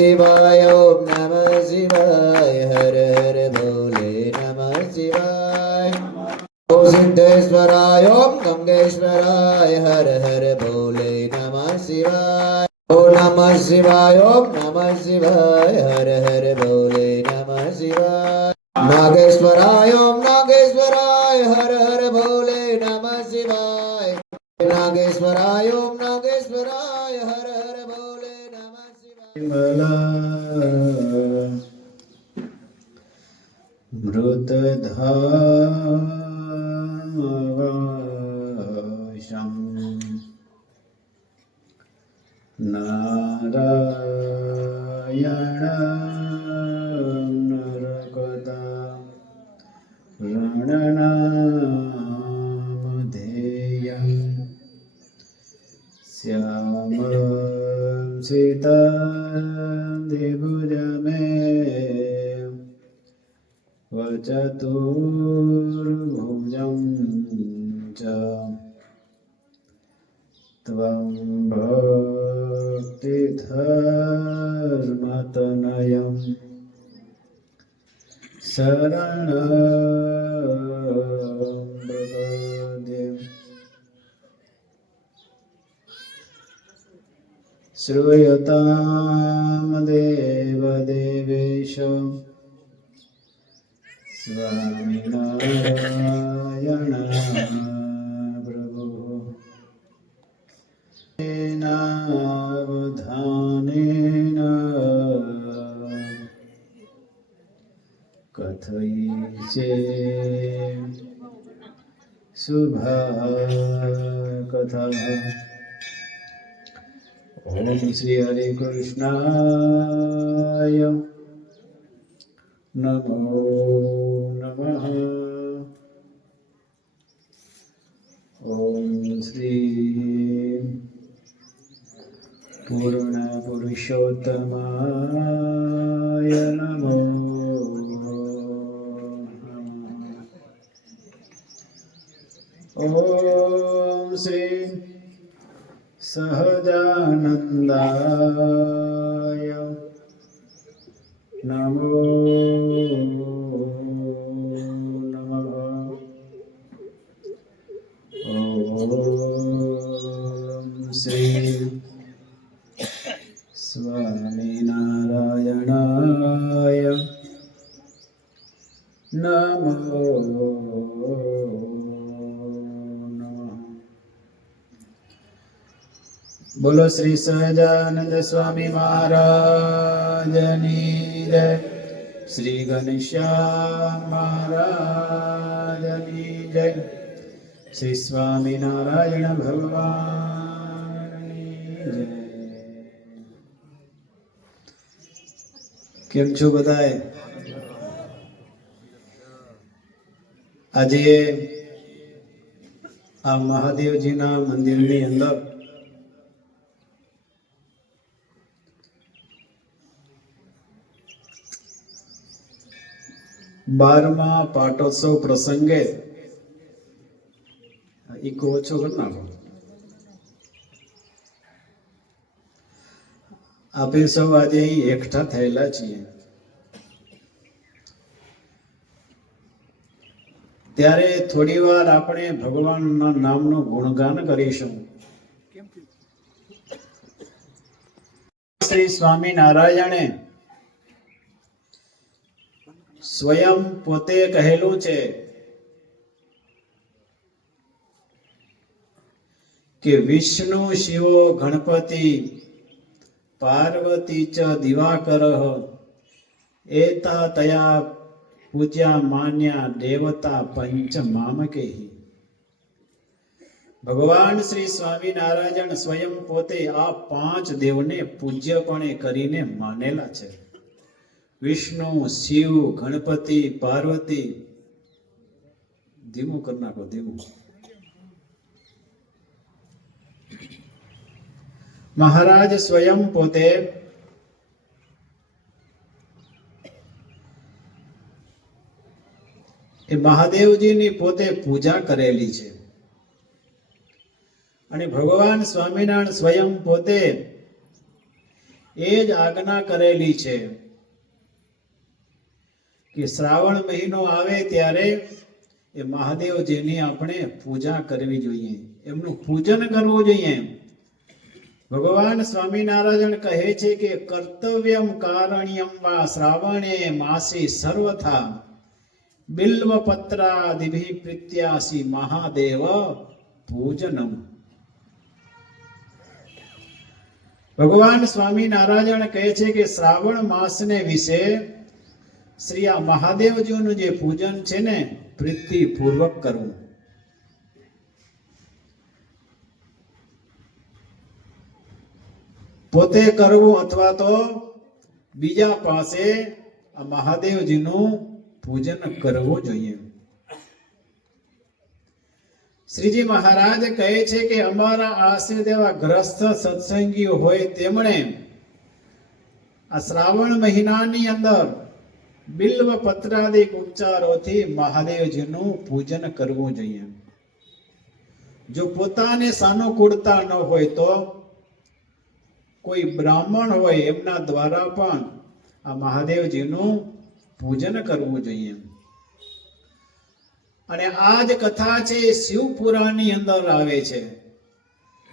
शिवाय ओम नमः शिवाय हर हर भोले नमः शिवाय ओम सिद्धेश्वराय ओम गंगेश्वराय हर हर भोले नमः शिवाय ओम नमः शिवाय ओम नमः शिवाय हर हर भोले नमः शिवाय नागेश्वराय ओम नागेश्वराय हर हर भोले नमः शिवाय नागेश्वराय ओम नागेश्वराय हर हर भोले नमः शिवाय मृतधावशं नारायण नरकदा रणनामधेयं श्यामं सीतादिभुजमे वचतुर्भुजं च त्वं भक्तिधर्मतनयं शरणं प्रपद्ये श्रूयतां देवदेवेश स्वामिनारायण प्रभु नावधानेन कथयिष्ये शुभकथाः। ओम श्री हरे कृष्णाय नमो नमः। ओम श्री पूर्ण पुरुषोत्तमाय नमो नमः। ओम श्री सहजानंदाय नमो नमः। ओम श्री स्वामीनारायणाय नमो नमः। बोलो श्री सहजानंद स्वामी महाराजनी जय। श्री घनश्याम महाराजनी जय। श्री स्वामीनारायण भगवाननी जय। કેમ છો બધાએ? આજે આ મહાદેવજીના મંદિરની અંદર બારમા પાટોત્સવ પ્રસંગે ઇકો ઓછો કરી નાખો. આપણે સૌ આજે એકઠા થયેલા છીએ ત્યારે થોડી વાર આપણે ભગવાનના નામનું ગુણગાન કરીશું. શ્રી સ્વામિનારાયણે સ્વયં પોતે કહેલું છે કે વિષ્ણુ શિવો ગણપતિ પાર્વતી ચ દિવાકર એતા તયા પૂજ્યા માન્યા દેવતા પંચ મામકેહી. ભગવાન શ્રી સ્વામિનારાયણ સ્વયં પોતે આ પાંચ દેવને પૂજ્યપણે કરીને માનેલા છે. વિષ્ણુ, શિવ, ગણપતિ, પાર્વતી. ધીમું કરી નાખો, ધીમું. મહારાજ સ્વયં પોતે એ મહાદેવજીની પોતે પૂજા કરેલી છે અને ભગવાન સ્વામિનારાયણ સ્વયં પોતે એ જ આજ્ઞા કરેલી છે કે શ્રાવણ મહિનો આવે ત્યારે એ મહાદેવજીની આપણે પૂજા કરવી જોઈએ, એમનું પૂજન કરવું જોઈએ. ભગવાન સ્વામિનારાયણ કહે છે કે કર્તવ્યમ કારણ્યમ વા શ્રાવણે માસી સર્વથા બિલ્વ પત્રાદિભિ પ્રીત્યાસી મહાદેવ પૂજનમ. ભગવાન સ્વામિનારાયણ કહે છે કે શ્રાવણ માસને વિશે શ્રી આ મહાદેવજીનું જે પૂજન છે ને પ્રીતિ પૂર્વક કરવું. પોતે કરવું અથવા તો બીજા પાસે આ મહાદેવજીનું પૂજન કરવું જોઈએ. શ્રીજી મહારાજ કહે છે કે અમારા આશ્રિત એવા ગ્રસ્ત સત્સંગીઓ હોય તેમણે આ શ્રાવણ મહિનાની અંદર બિલ્વ પત્રાદિક ઉપચારોથી મહાદેવજીનું પૂજન કરવું જોઈએ. જો પોતાને સાનુકૂળતા ન હોય તો કોઈ બ્રાહ્મણ હોય એમના દ્વારા પણ આ મહાદેવજીનું પૂજન કરવું જોઈએ. અને આ જ કથા છે શિવ પુરાણની અંદર આવે છે.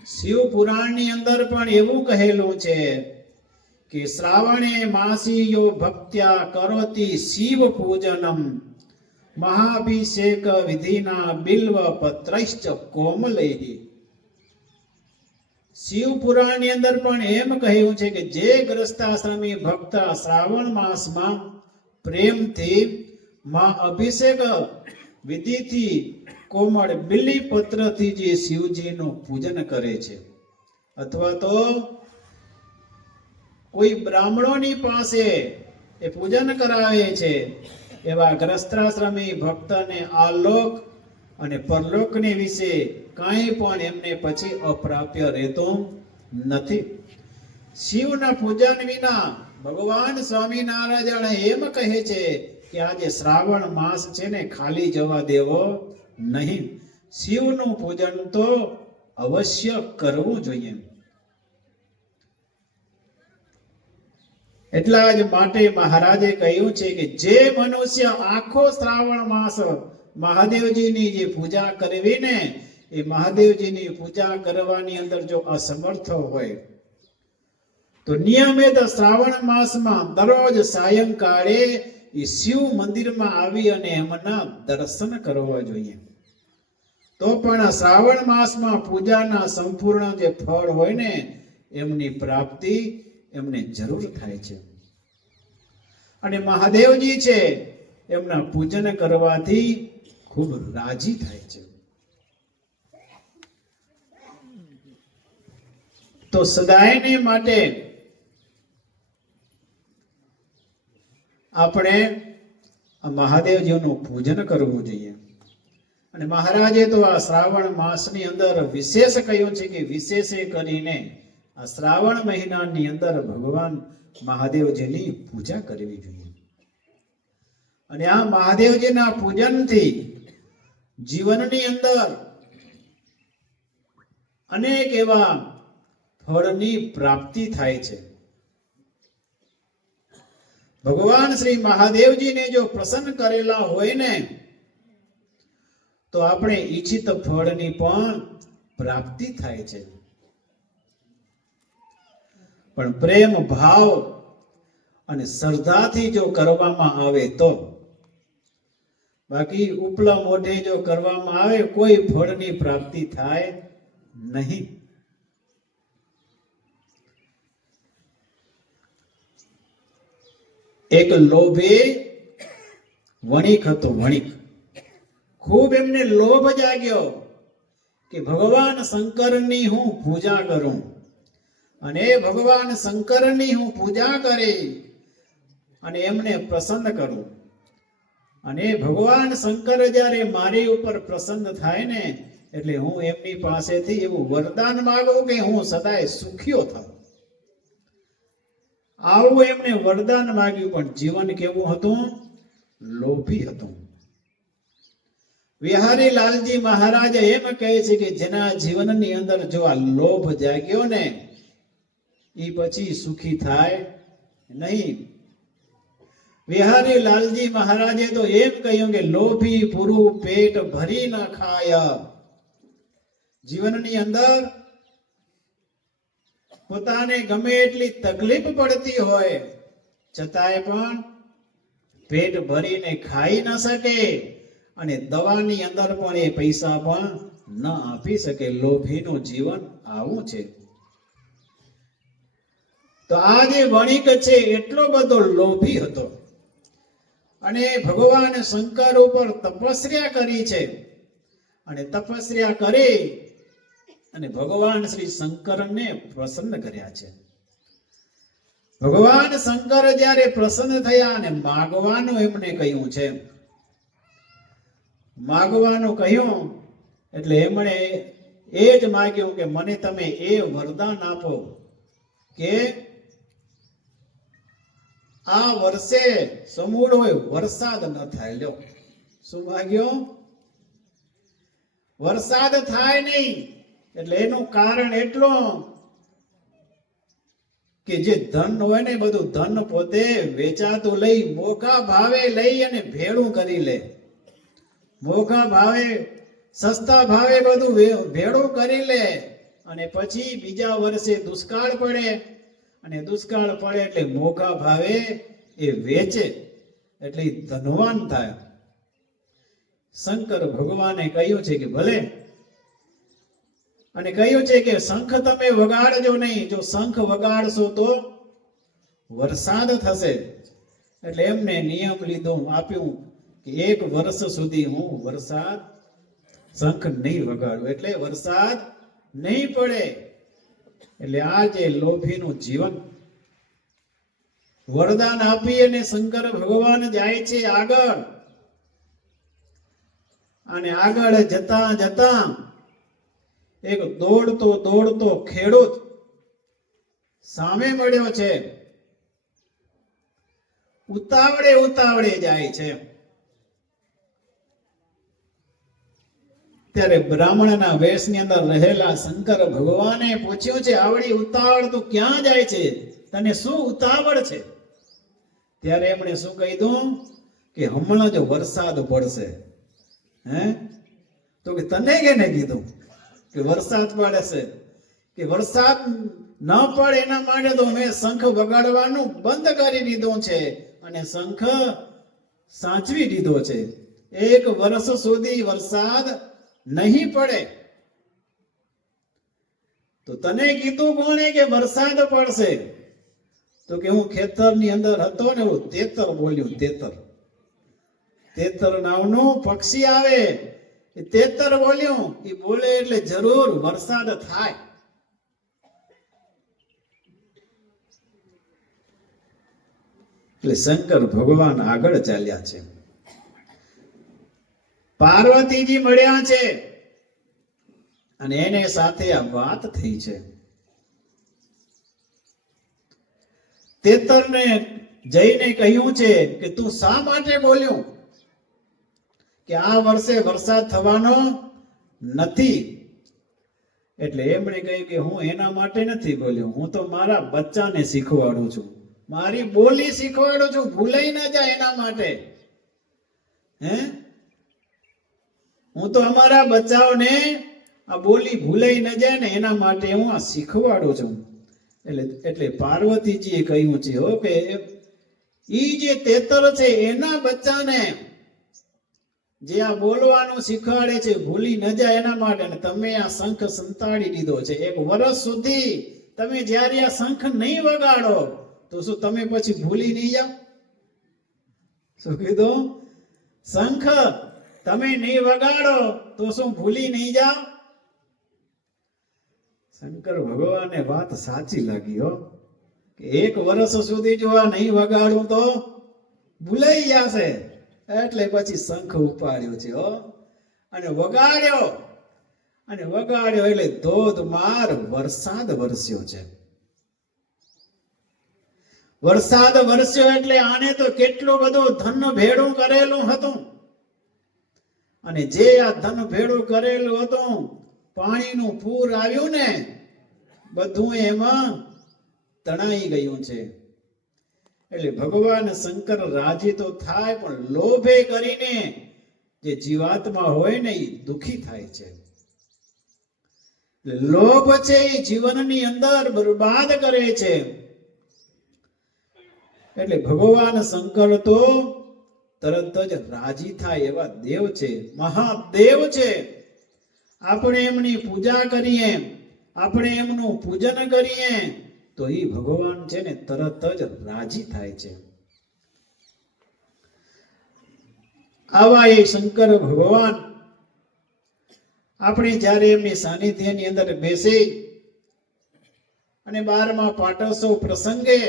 શિવ પુરાણની અંદર પણ એવું કહેલું છે કે શ્રાવણે માસી યો ભક્ત્યા કરોતિ શિવ પૂજનમ મહાભિષેક વિધિના બિલ્વ પત્રૈશ્ચ કોમલૈહિ. શિવ પુરાણની અંદર પણ એમ કહ્યું છે કે જે ગ્રસ્તાશ્રમી ભક્ત શ્રાવણ માસમાં પ્રેમથી માં અભિષેક વિધિથી કોમળ બિલ્લી પત્રથી જે શિવજીનું પૂજન કરે છે અથવા તો કોઈ બ્રાહ્મણોની પાસે એ પૂજન કરાવે છે, એવા ગ્રસ્તાશ્રમી ભક્તને આલોક અને પરલોકની વિશે કાંઈ પણ એમને પછી અપ્રાપ્ય રહેતું નથી. શિવના પૂજન વિના ભગવાન સ્વામિનારાયણ એમ કહે છે કે આજે શ્રાવણ માસ છે ને ખાલી જવા દેવો નહીં. શિવનું પૂજન તો અવશ્ય કરવું જોઈએ. એટલા જ માટે મહારાજે કહ્યું છે કે જે મનુષ્ય આખો શ્રાવણ માસ મહાદેવજીની જે પૂજા કરવી ને એ મહાદેવજીની પૂજા કરવાની અંદર જો અસમર્થ હોય તો નિયમિત શ્રાવણ માસમાં દરરોજ સાયંકાળે એ શિવ મંદિરમાં આવી અને એમના દર્શન કરવા જોઈએ. તો પણ શ્રાવણ માસમાં પૂજાના સંપૂર્ણ જે ફળ હોય ને એમની પ્રાપ્તિ એમને જરૂર થાય છે. અને મહાદેવજી છે એમના પૂજન કરવાથી ખૂબ રાજી થાય છે. તો સદાયને માટે આપણે આ મહાદેવજીનું પૂજન કરવું જોઈએ. અને મહારાજે તો આ શ્રાવણ માસની અંદર વિશેષ કહ્યું છે કે વિશેષે કરીને આ શ્રાવણ મહિનાની અંદર ભગવાન મહાદેવજીની પૂજા કરવી જોઈએ. અને આ મહાદેવજીના પૂજનથી જીવનની અંદર અનેક એવા ફળની પ્રાપ્તિ થાય છે. ભગવાન શ્રી મહાદેવજીને જો પ્રસન્ન કરેલા હોય ને તો આપણે ઈચ્છિત ફળની પણ પ્રાપ્તિ થાય છે. પણ પ્રેમ ભાવ અને શ્રદ્ધાથી જો કરવામાં આવે તો, બાકી ઉપલા મોઢે જો કરવામાં આવે કોઈ ફળની પ્રાપ્તિ થાય નહીં. એક લોભે વણિક હતો. વણિક ખૂબ એમને લોભ જાગ્યો કે ભગવાન શંકરની હું પૂજા કરું અને ભગવાન શંકરની હું પૂજા કરી અને એમને પ્રસન્ન કરું. અને ભગવાન શંકર જ્યારે મારી ઉપર પ્રસન્ન થાય ને એટલે હું એમની પાસેથી એવું વરદાન માંગુ કે હું સદાય સુખીઓ થાઉં. આવું એમને વરદાન માંગ્યું. પણ જીવન કેવું હતું? લોભી હતું. વિહારી લાલજી મહારાજ એમ કહે છે કે જેના જીવનની અંદર જો આ લોભ જાગ્યો ને એ પછી સુખી થાય નહીં. વિહારી લાલજી મહારાજે તો એમ કહ્યું કે લોભી પૂરું પેટ ભરી ન ખાય. જીવનની અંદર પોતાને ગમે એટલી તકલીફ પડતી હોય છતાંય પણ પેટ ભરીને ખાઈ ન શકે અને દવાની અંદર પણ એ પૈસા પણ ન આપી શકે. લોભીનું જીવન આવું છે. તો આ જે વણિક છે એટલો બધો લોભી હતો અને ભગવાન શંકર ઉપર તપસ્યા કરી છે અને તપસ્યા કરી અને ભગવાન શ્રી શંકરને પ્રસન્ન કર્યા છે. ભગવાન શંકર જ્યારે પ્રસન્ન થયા અને માગવાનું એમને કહ્યું છે, માગવાનું કહ્યું એટલે એમણે એ જ માગ્યું કે મને તમે એ વરદાન આપો કે આ વર્ષે સમૂળ હોય વરસાદ ન થાય. લ્યો, શું માગ્યું? વરસાદ થાય નહીં. એટલે એનું કારણ એટલું કે જે ધન હોય ને બધું ધન પોતે વેચાતું લઈ મોઘા ભાવે લઈ અને ભેળું કરી લે. મોઘા ભાવે સસ્તા ભાવે બધું ભેળું કરી લે અને પછી બીજા વર્ષે દુષ્કાળ પડે અને દુષ્કાળ પડે એટલે મોઘા ભાવે એ વેચે એટલે ધનવાન થાય. શંકર ભગવાને કહ્યું છે કે ભલે, અને કહ્યું છે કે શંખ તમે વગાડજો નહીં. જો શંખ વગાડશો તો વરસાદ થશે. એટલે એમને નિયમ લીધો, આપ્યું કે 1 વર્ષ સુધી હું વરસાદ શંખ નહીં વગાડું એટલે વરસાદ નહીં પડે. એટલે આ જે લોભીનું જીવન વરદાન આપી અને શંકર ભગવાન જાય છે આગળ. અને આગળ જતા જતા એક દોડતો દોડતો ખેડૂત સામે મળ્યો છે. ઉતાવળે ઉતાવળે જાય છે. ત્યારે બ્રાહ્મણના વેશની અંદર રહેલા શંકર ભગવાને પૂછ્યું છે, આવડી ઉતાવળ તું ક્યાં જાય છે? તને શું ઉતાવળ છે? ત્યારે એમણે શું કીધું કે હમણાં જ વરસાદ પડશે. હે તો કે તને કેને કીધું કે વરસાદ પડશે? કે વરસાદ ન પડે એના માટે તો મેં શંખ વગાડવાનું બંધ કરી દીધું છે અને શંખ સાચવી દીધો છે. 1 વર્ષ સુધી વરસાદ નહીં પડે. તો તને કીધું કોણે કે વરસાદ પડશે? તો કે હું ખેતરની અંદર હતો ને હું તેતર બોલ્યું. તેતર નામનું પક્ષી આવે, એ તેતર બોલ્યું. એ બોલે એટલે જરૂર વરસાદ થાય. એટલે શંકર ભગવાન આગળ ચાલ્યા છે. પાર્વતીજી મળ્યા છે અને એને સાથે આ વાત થઈ છે. તેતરને જઈને કહ્યું છે કે તું શા માટે બોલ્યું કે આ વર્ષે વરસાદ થવાનો નથી? એટલે એમણે કહ્યું કે હું એના માટે નથી બોલ્યો, હું તો મારા બચ્ચાને શીખવાડું છું, મારી બોલી શીખવાડું છું, ભૂલાઈ ના જાય એના માટે. હે હું તો અમારા બચ્ચાઓને આ બોલી ભૂલાઈ ન જાય ને એના માટે હું આ શીખવાડું છું. એટલે પાર્વતીજીએ કહ્યું છે હો કે ઈ જે તેતર છે એના બચ્ચાને જે આ બોલવાનું શીખવાડે છે ભૂલી ન જાય એના માટે. અને તમે આ શંખ સંતાડી દીધો છે. 1 વર્ષ સુધી તમે જ્યારે આ શંખ નહીં વગાડો તો શું તમે પછી ભૂલી નહીં જાઓ? શું કીધું? શંખ તમે નહીં વગાડો તો શું ભૂલી નહીં જાઓ? શંકર ભગવાનને વાત સાચી લાગી હો કે 1 વર્ષ સુધી જો આ નહીં વગાડું તો ભૂલાઈ જશે. એટલે પછી શંખ ઉપાડ્યો છે હો અને વગાડ્યો એટલે ધોધમાર વરસાદ વરસ્યો છે. વરસાદ વરસ્યો એટલે આને તો કેટલું બધું ધન ભેળું કરેલું હતું અને જે આ ધન ભેળું કરેલું હતું પાણીનું પૂર આવ્યું ને બધું એમાં તણાઈ ગયું છે. એટલે ભગવાન શંકર રાજી તો થાય, પણ લોભે કરીને જે જીવાત્મા હોય ને એ દુખી થાય છે. એટલે લોભ છે એ જીવનની અંદર બરબાદ કરે છે. એટલે ભગવાન શંકર તો તરત જ રાજી થાય એવા દેવ છે, મહાદેવ છે. આપણે એમની પૂજા કરીએ, આપણે એમનું પૂજન કરીએ તો એ ભગવાન છે ને તરત જ રાજી થાય છે. આવા એ શંકર ભગવાન આપણે જ્યારે એમની સાનિધ્યની અંદર બેસી અને 12મા પાટોત્સવ પ્રસંગે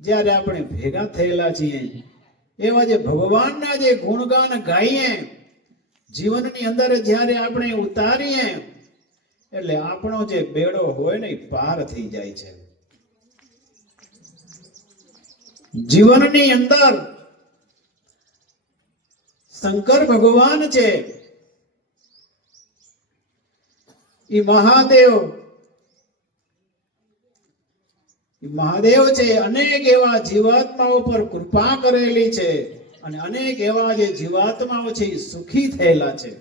જ્યારે આપણે ભેગા થયેલા છીએ, એવા જે ભગવાનના જે ગુણગાન ગાઈએ, જીવનની અંદર જ્યારે આપણે ઉતારીએ, એટલે આપણો જે બેડો હોય ને એ પાર થઈ જાય છે. જીવનની અંદર શંકર ભગવાન છે એ મહાદેવ છે. અનેક એવા જીવાત્માઓ પર કૃપા કરેલી છે અને અનેક એવા જે જીવાત્માઓ છે એ સુખી થયેલા છે.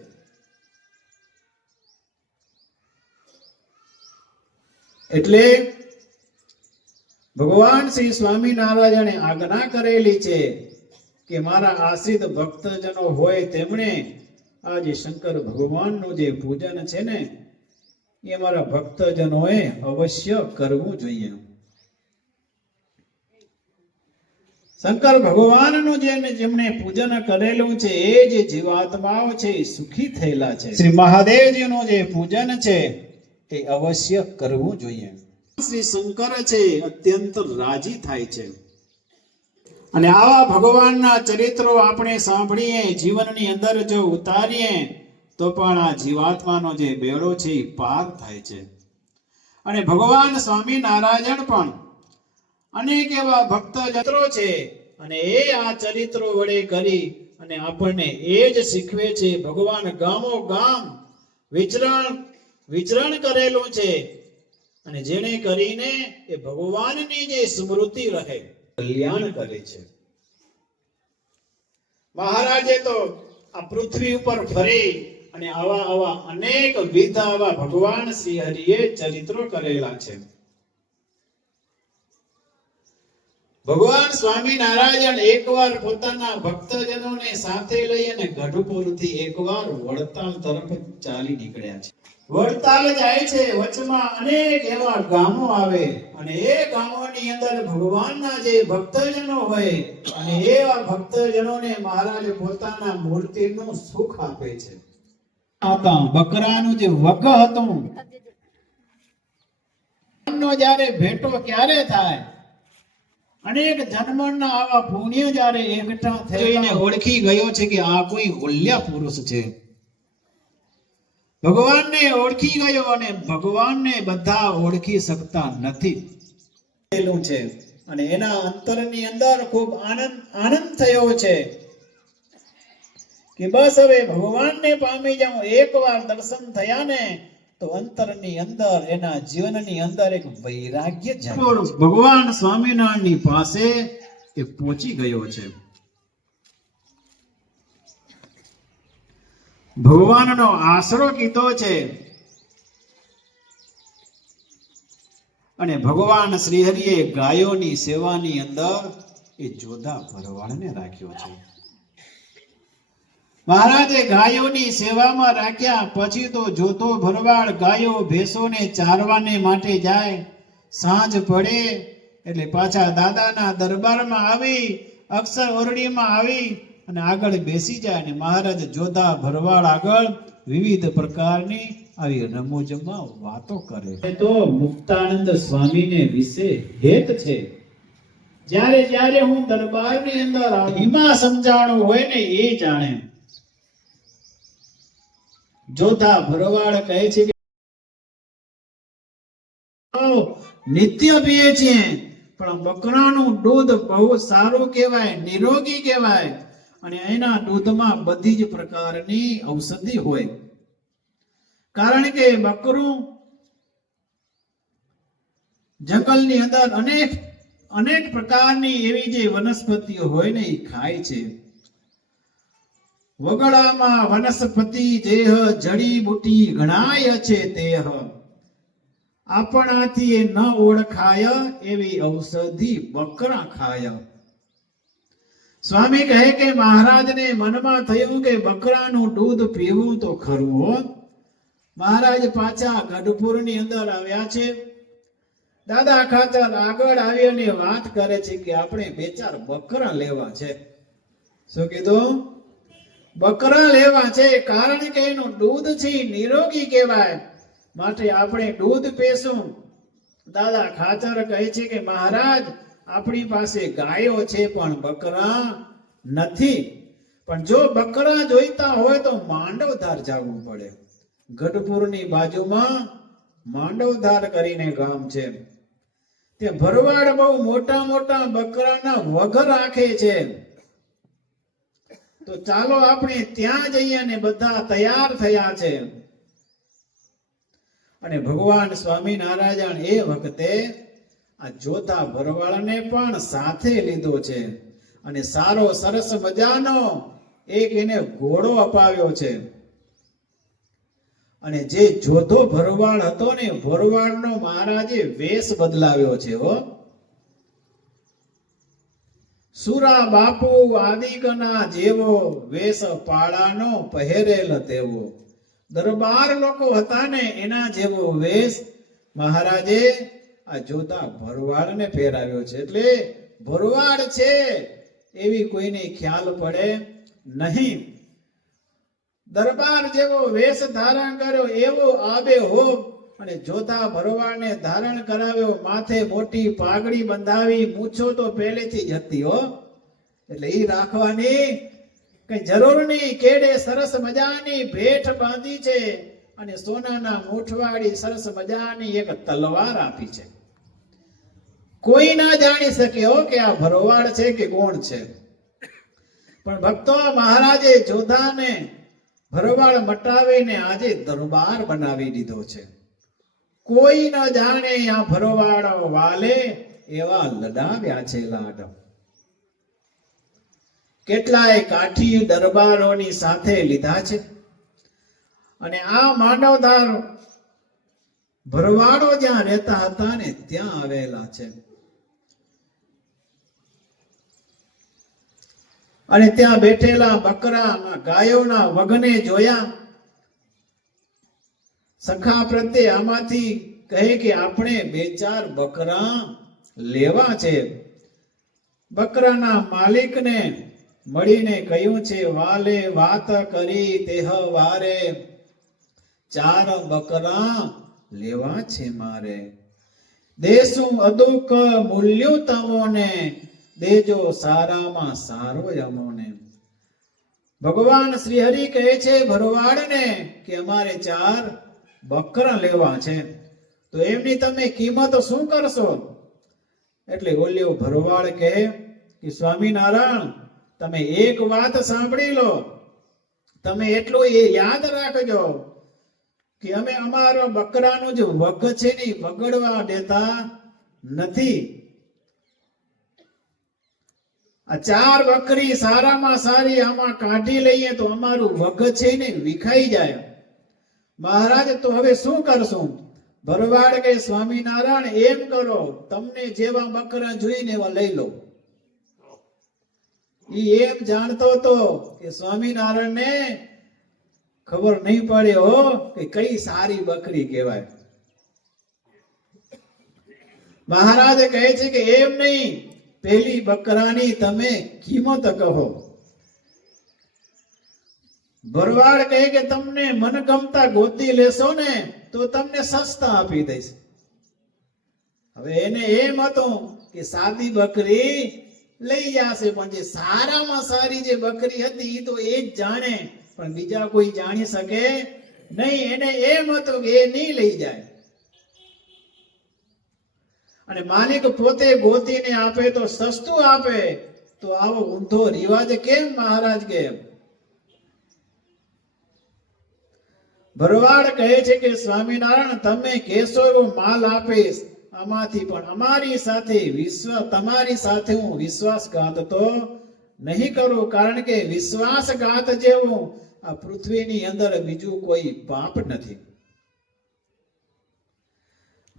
એટલે ભગવાન શ્રી સ્વામિનારાયણે આજ્ઞા કરેલી છે કે મારા આશ્રિત ભક્તજનો હોય તેમણે આ જે શંકર ભગવાનનું જે પૂજન છે ને એ મારા ભક્તજનોએ અવશ્ય કરવું જોઈએ. શંકર ભગવાનનું જેમણે પૂજન કરેલું છે એ જે જીવાત્માઓ છે એ સુખી થયેલા છે. શ્રી મહાદેવજીનું જે પૂજન છે એ અવશ્ય કરવું જોઈએ. શ્રી શંકર છે અત્યંત રાજી થાય છે. અને આવા ભગવાનના ચરિત્રો આપણે સાંભળીએ, જીવનની અંદર જો ઉતારીએ તો પણ આ જીવાત્માનો જે બેડો છે એ પાર થાય છે. અને ભગવાન સ્વામિનારાયણ પણ અનેક એવા ભક્ત ચરિત્રો છે અને એ આ ચરિત્રો વડે કરી અને આપણને એ જ શીખવે છે. ભગવાન ગામો ગામ વિચરણ કરેલું છે અને જેને કરીને એ ભગવાનની જે સ્મૃતિ રહે, કલ્યાણ કરે છે. મહારાજે તો આ પૃથ્વી ઉપર ફરી અને આવા અનેક વિધ આવા ભગવાન શ્રી હરિએ ચરિત્રો કરેલા છે. ભગવાન સ્વામિનારાયણ એકવાર પોતાના ભક્તજનોને સાથે લઈ અને ગઢપુરથી એકવાર વડતાલ તરફ ચાલી નીકળ્યા છે. વડતાલ જાય છે, વચમાં અનેક એવા ગામો આવે અને એ ગામોની અંદર ભગવાનના જે ભક્તજનો હોય અને એવા ભક્તજનોને મહારાજ પોતાના મૂર્તિનું સુખ આપે છે. બકરાનું જે વગ હતું, જ્યારે ભેટો ક્યારે થાય, અનેક જન્મના આવા પુણ્ય જ્યારે એકઠા થઈને ઓળખી ગયો છે કે આ કોઈ ઓલ્યા પુરુષ છે. ભગવાનને ઓળખી ગયો અને ભગવાનને બધા ઓળખી શકતા નથી છે. અને એના અંતરની અંદર ખૂબ આનંદ થયો છે કે બસ હવે ભગવાનને પામી જાઉં. એકવાર દર્શન થયા ને તો અંતરની અંદર એના જીવનની અંદર એક વૈરાગ્ય જાગ્યો. ભગવાન સ્વામિનારાયણની પાસે એ પહોંચી ગયો છે. ભગવાનનો આશરો કીધો છે અને ભગવાન શ્રી હરિએ ગાયોની સેવાની અંદર એ જોધા ભરવાડને રાખ્યો છે. મહારાજે ગાયોની સેવામાં રાખ્યા પછી તો જોતો ભરવાડ ગાયો ભેંસોને ચારવાને માટે જાય. સાંજ પડે એટલે પાછા દાદાના દરબારમાં આવી, અક્ષર ઓરડીમાં આવી અને આગળ બેસી જાય અને મહારાજ જોધા ભરવાડ આગળ વિવિધ પ્રકારની આવી રમૂજમાં વાતો કરે. તો મુક્તાનંદ સ્વામીને વિશે હેત છે. જ્યારે હું દરબારની અંદર એમાં સમજાણું હોય ને એ જાણે. જોધા ભરવાડ કહે છે કે નિત્ય પીએ છીએ પણ બકરાનું દૂધ બહુ સારું કહેવાય, નિરોગી કહેવાય અને એના દૂધમાં બધી જ પ્રકારની ઔષધિ હોય. કારણ કે બકરું જંગલની અંદર અનેક અનેક પ્રકારની એવી જે વનસ્પતિઓ હોય ને એ ખાય છે. વગડામાં વનસ્પતિ જેહ જડીબુટી ઘણાય છે તેહ, આપણાથી એ ન ઓળખાય એવી ઔષધિ બકરા ખાય. સ્વામી કહે કે મહારાજને મનમાં થયું કે બકરાનું દૂધ પીવું તો ખરું હો. મહારાજ પાછા ગઢપુરની અંદર આવ્યા છે. દાદા ખાચર આગળ આવી અને વાત કરે છે કે આપણે બે ચાર બકરા લેવા છે. શું કીધું? બકરા લેવા છે, કારણ કે એનું દૂધ છે નિરોગી કહેવાય, માટે આપણે દૂધ પીશું. દાદા ખાચર કહે છે કે મહારાજ આપણી પાસે ગાયો છે પણ બકરા નથી. પણ જો બકરા જોઈતા હોય તો માંડવધાર જવું પડે. ગઢપુરની બાજુમાં માંડવધાર કરીને ગામ છે. તે ભરવાડ બહુ મોટા મોટા બકરાના વગ રાખે છે. તો ચાલો આપણે ત્યાં જઈએ. અને બધા તૈયાર થયા છે. અને ભગવાન સ્વામિનારાયણ એ વખતે આ જોતા ભરવાડને પણ સાથે લીધો છે. અને સારો સરસ મજાનો એક એને ઘોડો અપાવ્યો છે. અને જે જોધો ભરવાડ હતો ને, ભરવાડનો મહારાજે વેશ બદલાવ્યો છે હો. સુરા બાપુ આદિકના જેવો વેશ પાળાનો પહેરેલ તેવો. દરબાર લોકો હતા ને એના જેવો વેશ મહારાજે આ જોતા ભરવાડને પહેરાવ્યો છે. એટલે ભરવાડ છે એવી કોઈને ખ્યાલ પડે નહીં. દરબાર જેવો વેશ ધારણ કર્યો એવો આબે હો. અને જોતા ભરવાડને ધારણ કરાવ્યો. માથે મોટી પાઘડી બંધાવી, મૂછો તો પહેલેથી જ હતી હો, એટલે ઈ રાખવાની કઈ જરૂર નહીં. કેડે સરસ મજાની ભેટ બાંધી છે. અને સોનાના મૂઠવાળી સરસ મજાની એક તલવાર આપી છે. કોઈ ના જાણી શકે હો કે આ ભરવાડ છે કે કોણ છે. પણ ભક્તો, મહારાજે જોધાને ભરવાડ મટાવીને આજે દરબાર બનાવી દીધો છે. કોઈ ન જાણે આ ભરવાડ વાલે એવા લડાવ્યા છે લાડ. કેટલાય કાઠી દરબારોની સાથે લીધા છે. અને આ માંડવધાર ભરવાડો જ્યાં રહેતા હતા ને ત્યાં આવેલા છે. અને ત્યાં બેઠેલા બકરા ગાયોના વગને જોયા. સખા પ્રત્યે આમાંથી કહે કે આપણે બે ચાર બકરા લેવા છે. બકરાના માલિકને મળીને કહ્યું છે, વાલે વાત કરી તેહ વારે, ચાર બકરા લેવા છે મારે. દેશું અદુક મૂલ્યો તમોને, દેજો સારામાં સારો અમોને. ભગવાન શ્રી હરિ કહે છે ભરવાડને કે અમારે ચાર બકરા લેવા છે, તો એમની તમે કિંમત શું કરશો? એટલે ઓલ્યો ભરવાડ કહે કે સ્વામિનારાયણ, તમે એક વાત સાંભળી લો. તમે એટલું એ યાદ રાખજો કે અમે અમારો બકરાનું જે વગ છે ને વગડવા દેતા નથી. આ ચાર બકરી સારામાં સારી આમાં કાઢી લઈએ તો અમારું વગ છે ને વિખાઈ જાય. મહારાજ, તો હવે શું કરશું? ભરવાડ કે સ્વામિનારાયણ એમ કરો, તમને જેવા બકરા જોઈને એવા લઈ લો. ઈ એમ જાણતો હતો કે સ્વામિનારાયણ ને ખબર નહીં પડે હો કે કઈ સારી બકરી કહેવાય. મહારાજ કહે છે કે એમ નહીં, પેલી બકરાની તમે કિંમત કહો. ભરવાડ કહે કે તમને મનગમતા ગોતી લેશો ને તો તમને સસ્તા આપી દઈશ. હવે એને એમ હતું કે સાદી બકરી લઈ જશે, પણ જે સારામાં સારી જે બકરી હતી એ તો એ જ જાણે, પણ બીજા કોઈ જાણી શકે નહીં. એને એમ હતું કે એ નહીં લઈ જાય. અને માલિક પોતે ગોતીને આપે તો સસ્તું આપે, તો આવો ઊંધો રિવાજ કેમ મહારાજ કેમ? ભરવાડ કહે છે કે સ્વામિનારાયણ, તમે કહેશો એવો માલ આપીશ, આમાંથી પણ અમારી સાથે તમારી સાથે હું વિશ્વાસઘાત તો નહીં કરું, કારણ કે વિશ્વાસઘાત જેવું આ પૃથ્વીની અંદર બીજું કોઈ પાપ નથી.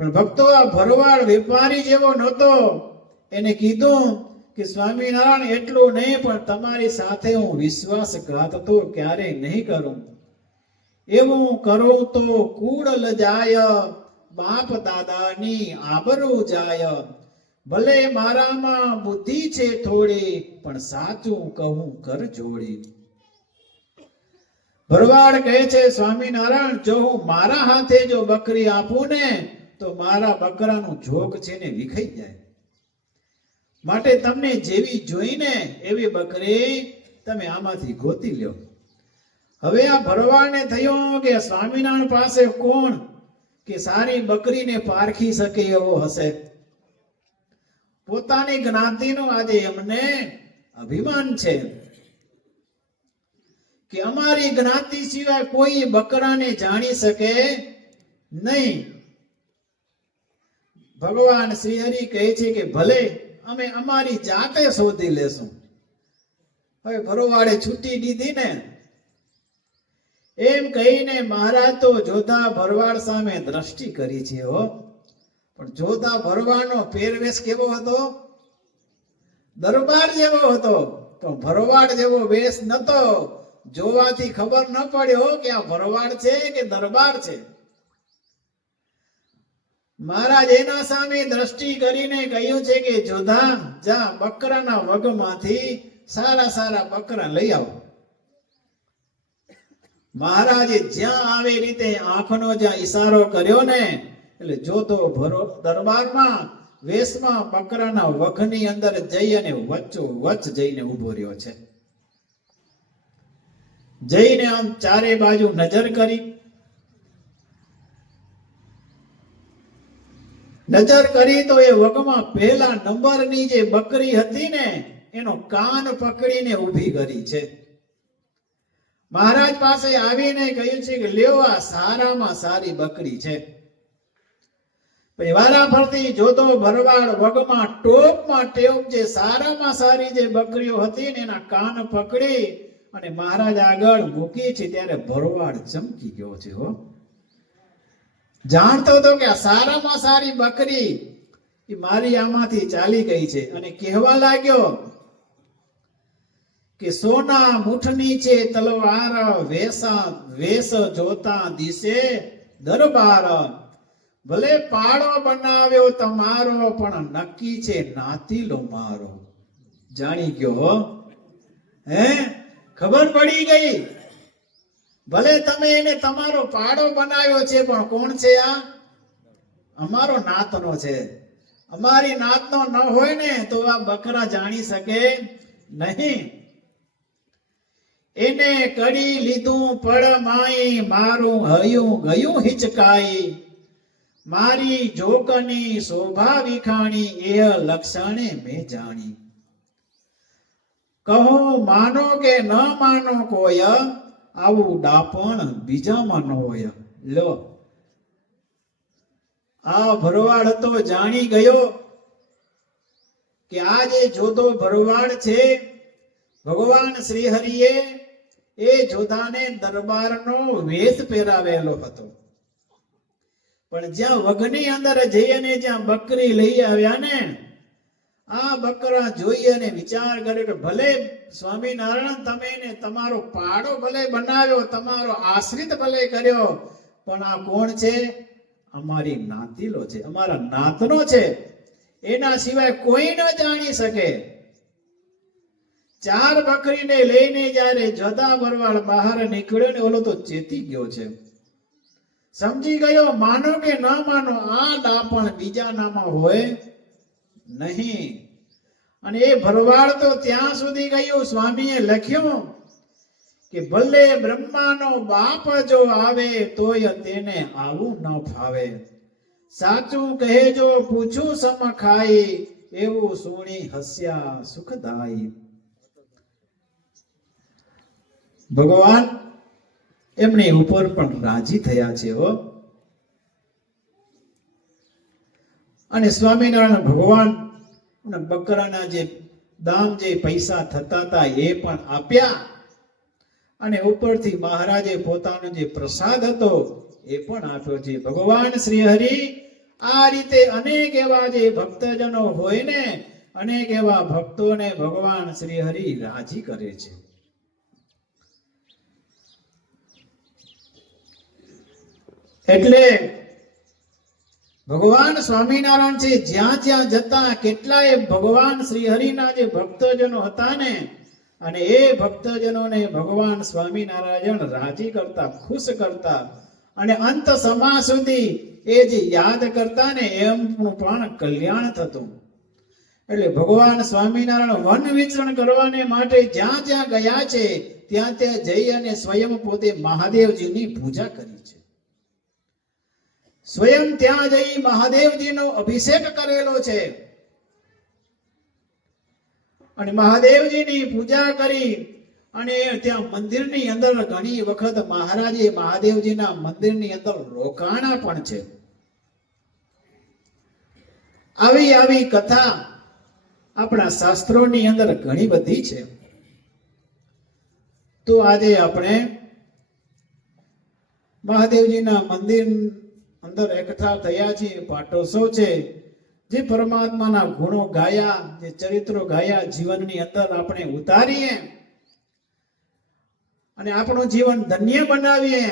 પણ ભક્તો, આ ભરવાડ વેપારી જેવો નહોતો. એને કીધું કે સ્વામિનારાયણ, એટલું નહીં, પણ તમારી સાથે હું વિશ્વાસઘાત તો ક્યારેય નહીં કરું. એવું કરું તો કુળ લજાય, બાપ દાદાની આબરૂ જાય. ભલે મારામાં બુદ્ધિ છે થોડી, પણ સાચું કહું કર જોડી. ભરવાડ કહે છે, સ્વામિનારાયણ, જો હું મારા હાથે જો બકરી આપું ને તો મારા બકરાનું જોગ છે ને વિખાઈ જાય. માટે તમને જેવી જોઈને એવી બકરી તમે આમાંથી ગોતી લ્યો. હવે આ ભરવાડને થયું કે સ્વામિનારાયણ પાસે કોણ કે સારી બકરીને પારખી શકે એવો હશે. પોતાની જ્ઞાતિનું આજે એમને અભિમાન છે કે અમારી જ્ઞાતિ સિવાય કોઈ બકરાને જાણી શકે નહીં. ભગવાન શ્રી હરિ કહે છે કે ભલે અમે અમારી જાતે શોધી લેશું. હવે ભરવાડે છૂટી દીધી ને, એમ કહીને મહારાજ તો જોધા ભરવાડ સામે દ્રષ્ટિ કરી છે હો. પણ જોધા ભરવાડનો પહેરવેશ કેવો હતો? દરબાર જેવો હતો. પણ ભરવાડ જેવો વેશ નતો. જોવાથી ખબર ન પડ્યો કે આ ભરવાડ છે કે દરબાર છે. મહારાજ એના સામે દ્રષ્ટિ કરીને કહ્યું છે કે જોધા, જા બકરાના વગમાંથી સારા સારા બકરા લઈ આવો. મહારાજે જ્યાં આવે રીતે આંખનો જ્યાં ઈશારો કર્યો ને, એટલે જોતો દરબારમાં વેશમાં બકરાના વખની અંદર જઈ અને વચ્ચ જઈને ઉભો રહ્યો છે. જઈને આમ ચારે બાજુ નજર કરી. નજર કરી તો એ વગમાં પહેલા નંબરની જે બકરી હતી ને, એનો કાન પકડીને ઊભી કરી છે. મહારાજ પાસે આવીને કહ્યું છે કે લ્યો, આ સારામાં સારી બકરી છે. વારા ફરતી જોતો ભરવાડ વગમાં ટોપમાં ટેપ જે સારામાં સારી જે બકરીઓ હતી ને એના કાન પકડી અને મહારાજ આગળ મૂકી છે, ત્યારે ભરવાડ ચમકી ગયો છે હો. જાણતો હતો કે આ સારામાં સારી બકરી એ મારી આમાંથી ચાલી ગઈ છે. અને કહેવા લાગ્યો કે સોના મુઠની છે તલવાર, વેશ જોતા દિશે દરબાર. ભલે પાડો બનાવ્યો તમારો, પણ નક્કી છે નાતીલો મારો. જાણી ગયો હે, ખબર પડી ગઈ. ભલે તમે એને તમારો પાડો બનાવ્યો છે, પણ કોણ છે આ? અમારો નાતનો છે. અમારી નાતનો ન હોય ને તો આ બકરા જાણી શકે નહીં. એને કડી લીધું પડ માઈ, મારું હયું ગયું હિચકાઈ. મારી જોકની શોભા વિખાણી, એ લક્ષણે મેં જાણી. કહો માનો કે ન માનો કોઈ, આવું ડાપણ બીજામાં ન હોય. લો, આ ભરવાડ હતો, જાણી ગયો કે આ જે જોધો ભરવાડ છે, ભગવાન શ્રી હરિએ એ જોધાને દરબારનો વેશ પહેરાવેલો હતો. પણ જ્યાં વગની અંદર જઈ અને જ્યાં બકરી લઈ આવ્યા ને, આ બકરા જોઈ અને વિચાર કર્યો કે ભલે સ્વામિનારાયણ તમે એને તમારો પાડો ભલે બનાવ્યો, તમારો આશ્રિત ભલે કર્યો, પણ આ કોણ છે? અમારી નાતીલો છે, અમારા નાતનો છે. એના સિવાય કોઈ ન જાણી શકે. ચાર બકરીને લઈને જ્યારે જોધા ભરવાડ બહાર નીકળ્યો ને, ઓલો તો ચેતી ગયો છે. સમજી ગયો, માનો કે ન માનો, આ ડાપણ બીજાનામાં હોય નહીં. અને એ ભરવાડ તો ત્યાં સુધી ગયું, સ્વામીએ લખ્યું કે ભલે બ્રહ્માનો બાપ જો આવે તોય તેને આવું ન ફાવે. સાચું કહેજો પૂછું સમ ખાઈ, એવું સુણી હસ્યા સુખદાઈ. ભગવાન એમની ઉપર પણ રાજી થયા છે હો. અને સ્વામિનારાયણ ભગવાન બકરાના જે દામ જે પૈસા થતા હતા એ પણ આપ્યા અને ઉપરથી મહારાજે પોતાનો જે પ્રસાદ હતો એ પણ આપ્યો છે. ભગવાન શ્રી હરિ આ રીતે અનેક એવા જે ભક્તજનો હોય ને, અનેક એવા ભક્તોને ભગવાન શ્રી હરિ રાજી કરે છે. એટલે ભગવાન સ્વામિનારાયણ છે જ્યાં જ્યાં જતા કેટલાય ભગવાન શ્રી હરિના જે ભક્તજનો હતા ને, અને એ ભક્તજનોને ભગવાન સ્વામિનારાયણ રાજી કરતા, ખુશ કરતા અને અંત સમા સુધી એ જે યાદ કરતા ને એમનું પણ કલ્યાણ થતું. એટલે ભગવાન સ્વામિનારાયણ વન વિચરણ કરવાને માટે જ્યાં જ્યાં ગયા છે ત્યાં ત્યાં જઈ અને સ્વયં પોતે મહાદેવજીની પૂજા કરી છે. સ્વયં ત્યાં જઈ મહાદેવજીનો અભિષેક કરેલો છે અને મહાદેવજીની પૂજા કરી અને ત્યાં મંદિરની અંદર ઘણી વખત મહારાજે મહાદેવજીના મંદિરની અંદર રોકાણા પણ છે. આવી આવી કથા આપણા શાસ્ત્રોની અંદર ઘણી બધી છે. તો આજે આપણે મહાદેવજીના મંદિર અંદર એકઠા થયા છીએ. પાટોત્સવ છે, જે પરમાત્માના ગુણો ગાયા, જે ચરિત્રો ગાયા, જીવનની અંદર આપણે ઉતારીએ અને આપણું જીવન ધન્ય બનાવીએ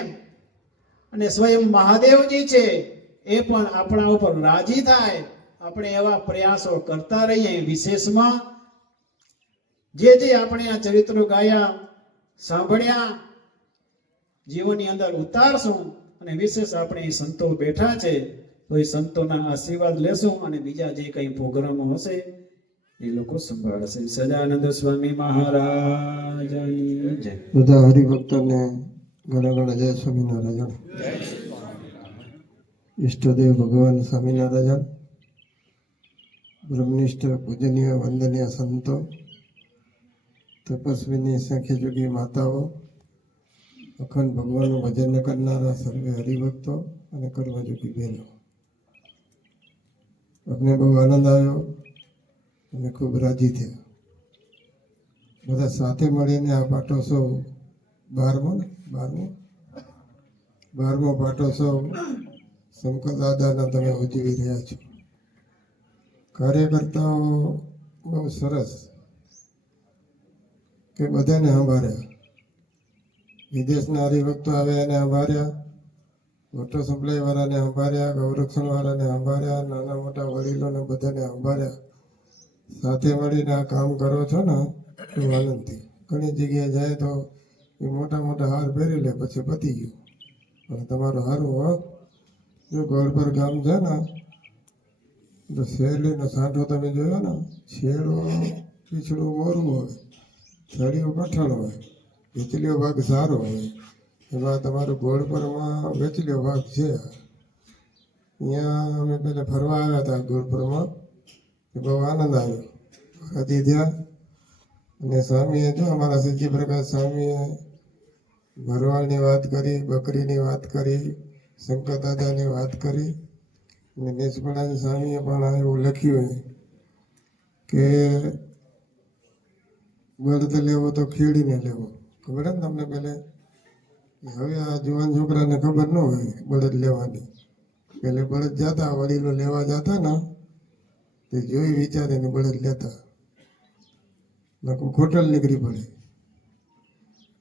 અને સ્વયં મહાદેવજી છે એ પણ આપણા ઉપર રાજી થાય, આપણે એવા પ્રયાસો કરતા રહીએ. વિશેષમાં જે આપણે આ ચરિત્રો ગાયા, સાંભળ્યા, જીવનની અંદર ઉતારશું. અને વિશેષ આપણે એ સંતો બેઠા છે તો એ સંતોના આશીર્વાદ લેશું અને બીજા જે કંઈ પ્રોગ્રામો હશે એ લોકો સંભાળશે. સદાનંદ સ્વામી મહારાજની જય. બધા હરિભક્તોને ઘણા ઘણા જય સ્વામિનારાયણ. ઈષ્ટદેવ ભગવાન સ્વામિનારાયણ, બ્રહ્મનિષ્ઠ પૂજનીય વંદનીય સંતો, તપસ્વીની સંખ્યા જોગી માતાઓ, અખંડ ભગવાનનું ભજન કરનારા સર્વે હરિભક્તો અને કર્મયોગી બહેનો, અમને બહુ આનંદ આવ્યો અને ખૂબ રાજી થયા. બધા સાથે મળીને આ પાટોત્સવ 12મો પાટોત્સવ શંકર દાદાના તમે ઉજવી રહ્યા છો. કાર્યકર્તાઓ બહુ સરસ કે બધાને સંભાળ્યા. વિદેશના હરિભક્તો આવે એને સંભાળ્યા, વોટર સપ્લાય વાળાને સંભાળ્યા, ગૌરક્ષણ વાળાને સંભાળ્યા, નાના મોટા વડીલોને બધાને સંભાળ્યા. સાથે મળીને આ કામ કરો છો ને તો આનંદથી. ઘણી જગ્યાએ જાય તો એ મોટા મોટા હાર પહેરી લે પછી પતી ગયું. પણ તમારું સારું હો. જો ગોળપર ગામ છે ને તો શેરડીનો સાંઠો તમે જોયો ને, શેરડો પીછડું મોરું હોય, થળિયું કઠણ હોય, વેચલીઓ ભાગ સારો હોય. એમાં તમારો ગોળપરમાં વેચલીઓ ભાગ છે. અહીંયા અમે પહેલાં ફરવા આવ્યા હતા ગોળપરમાં, બહુ આનંદ આવ્યો, રાજી થયા. અને સ્વામીએ જો અમારા સિદ્ધિ પ્રકાશ સ્વામીએ ભરવાડની વાત કરી, બકરીની વાત કરી, શંકર દાદાની વાત કરી. અને દેશપણાજી સ્વામીએ પણ એવું લખ્યું કે બળદ લેવો તો ખેડીને લેવો. ખબર ને તમને પહેલે? હવે આ જુવાન છોકરાને ખબર ન હોય બળદ લેવાની. પહેલે બળદ જતા, વડીલો લેવા જતા ને તે જોઈ વિચારીને બળદ લેતા, નકું ખોટલ નીકળી પડે.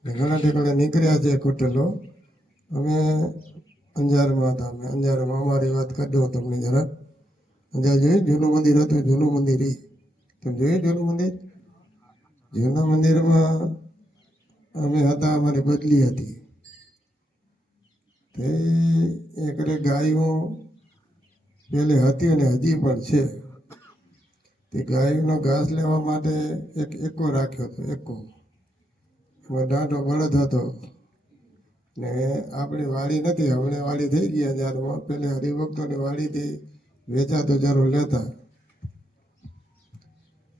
ઘણા ઠેકાણે નીકળ્યા છે ખોટલો. અમે અંજારમાં હતા, અમે અંજારમાં અમારી વાત કરી દઉં તમને જરાક. અંજાર જોયું જૂનું મંદિર હતું, જૂનું મંદિર એ તમે જોયું જૂનું મંદિર? જૂના મંદિરમાં અમે હતા, અમારી બદલી હતી. તે એકડે ગાયો પેલે હતી અને હજી પણ છે. તે ગાયનો ઘાસ લેવા માટે એક એકો રાખ્યો હતો, એકો. એમાં દાંડો બળદ હતો ને આપણી વાડી નથી, હમણે વાડી થઈ ગયા જ્યારમાં. પેલે હરિભક્તોની વાડીથી વેચાતો જરૂર લેતા.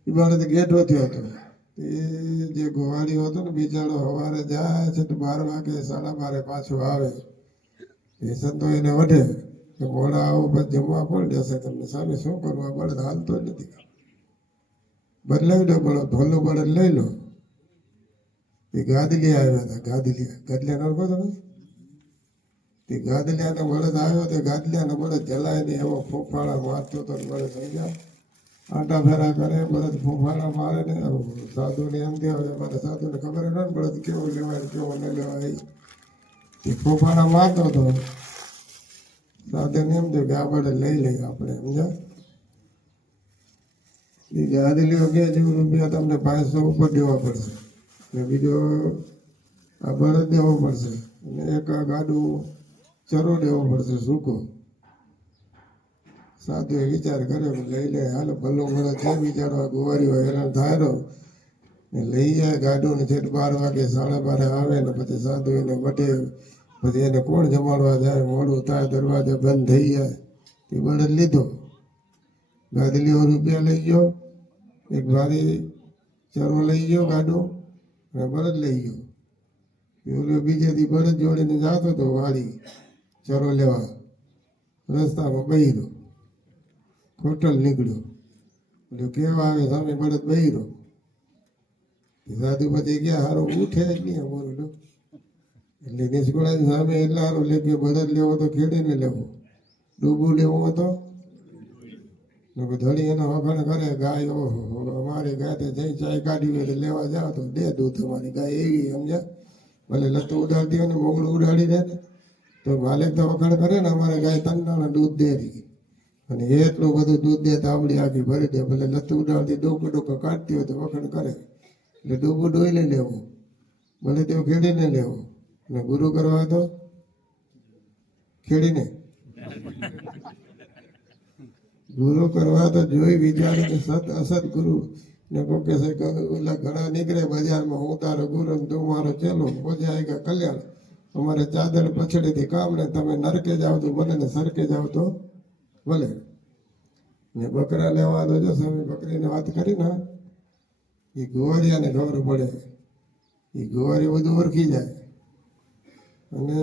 એ બળદ ગેઠો થયો હતો. એ જે ગોવાળીઓ હતો ને બિચારો સવારે જાય છે તો 12 વાગે 12:30 પાછો આવે. એ સંતો એને વઢે કે મોડા આવો બસ જમવા કોણ દેશે તમને? સામે શું કરવું? આ બળદ હાલતો જ નથી. બદલાવી દો બળદ, ભલો બળદ લઈ લો. એ ગાદલિયા આવ્યા હતા, ગાદલિયા નોખો તમે? તે ગાદલિયાનો બળદ આવ્યો તે ગાદલિયાનો બળદ જલાય નહીં એવો ફોફાળા મારતો તો બળદ સમજ્યા, આટા ફેરા કરે, બળદ ફોફાળા મારે ને. સાધુને એમ કહેવાય, અમારે સાધુને ખબર ન બળદ કેવો લેવાય કેવો ન લેવાય. એ ફોફાળા મારતો હતો. સાધુને એમ થયું કે આ બળદ લઈ લઈએ આપણે, સમજ્યા? એ ગાદલીઓ 2 રૂપિયા તમને 500 ઉપર દેવા પડશે, ને બીજો આ બળદ દેવો પડશે, અને એક આ ગાડું ચરો દેવો પડશે સૂકો. સાધુએ વિચાર કર્યો કે લઈ લે, હાલો ભલો બળદ છે, બિચારો આ ગુવારીઓ હેરાન થાય ને લઈ જાય ગાડું ને. છેક 12 વાગે 12:30 આવે ને પછી સાધુ એને વટે. પછી એને કોણ જમાડવા જાય? મોડું થાય, દરવાજા બંધ થઈ જાય. તે બળદ લીધો, ગાદલીઓ રૂપિયા લઈ ગયો, એક ભારી ચરો લઈ ગયો ગાડું, અને બળદ લઈ ગયો. ઓલો બીજેથી બળદ જોડીને જતો હતો વાડી ચરો લેવા. રસ્તામાં બહીરો હોટલ નીકળ્યો. એટલે કેવા આવે સામે બળદ બહીરો. સાધુ પછી ગયા, હારો ઉઠે જ નહીં અમારું. એટલે નિષ્કુળાની સામે એટલે હારો લે કે બળદ લેવો તો ખેડીને લેવો, ડૂબું લેવું હતો ધડી એનો વખાણ કરે. ગાય ઓહો અમારી ગાય તો જઈ ચાય કાઢી હોય તો લેવા જાઓ તો દે દૂધ. અમારી ગાય એવી, સમજ્યા? ભલે લતું ઉડાડતી હોય ને મોગળું ઉડાડી દે ને તો માલિક તો વખાણ કરે ને, અમારે ગાય તંડાણા દૂધ દે રહી, અને એટલું બધું દૂધ દે તાવડી આખી ભરી દે. ભલે લતું ઉડાડતી ડોકો કાઢતી હોય તો વખાણ કરે. એટલે ડૂબું ડોઈને લેવું, ભલે તેઓ ખેડીને લેવો. ને ગુરુ કરવા તો ખેડીને ગુરુ કરવા તો જોઈ વિચારે કે સત અસત ગુરુ ને કોઈ કહેશે કે ઓલા ઘણા નીકળે બજારમાં, હું તારો ગુરુ ને તું મારો ચેલો, પહોંચ્યા કે કલ્યાણ. અમારે ચાદર પછડીથી કામ ને તમે નરકે જાવ તો ભલે ને સરકે જાવ તો ભલે. ને બકરા લેવા તો જો સ્વામી બકરીને વાત કરી ને, એ ગોવારિયાને ખબર પડે, એ ગોવારી બધું ઓળખી જાય. અને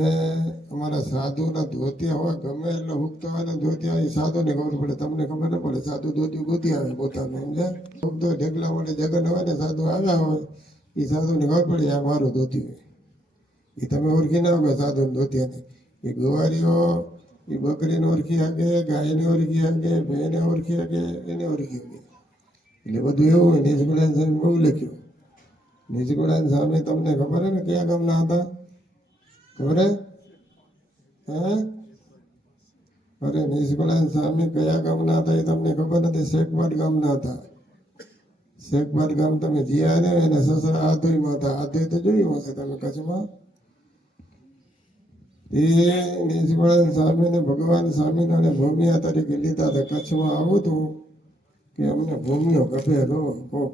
અમારા સાધુના ધોતિયા હોય ગમે એટલે હુકતો હોય ને ધોતિયા, એ સાધુને ખબર પડે, તમને ખબર ન પડે. સાધુ ધોતિયું ગોતી આવે પોતાનું, સમજ્યા? હુકતો ઢેકલા માટે જગન હોય ને સાધુ આવ્યા હોય, એ સાધુને ખબર પડે આ મારું ધોતિયું. એ તમે ઓળખી ના હોય સાધુને ધોતિયાને. એ ગોવારીઓ એ બકરીને ઓળખી શકે, ગાયને ઓળખી શકે, ભેંને ઓળખી શકે, એને ઓળખી શકે. એટલે બધું એવું હોય. નિષ્કુળાન સામે બહુ લખ્યું. નિષ્કુળાન સામે તમને ખબર હે ને કયા ગામના હતા? ખબર હે? અરે નિષ્કુળાન સ્વામી કયા ગામના હતા એ તમને ખબર નથી? શેખવાડ ગામના હતા. શેખવાડ ગામ તમે જીયા ને એના સસરા આધોઈમાં હતા. આધોઈ તો જોયું હશે તમે કચ્છમાં. એ નિષ્કુળાન સ્વામીને ભગવાન સ્વામિનારાયણ ભૂમિયા તરીકે લીધા હતા. કચ્છમાં આવું હતું કે અમને ભૂમિયો ગભે રો કોક,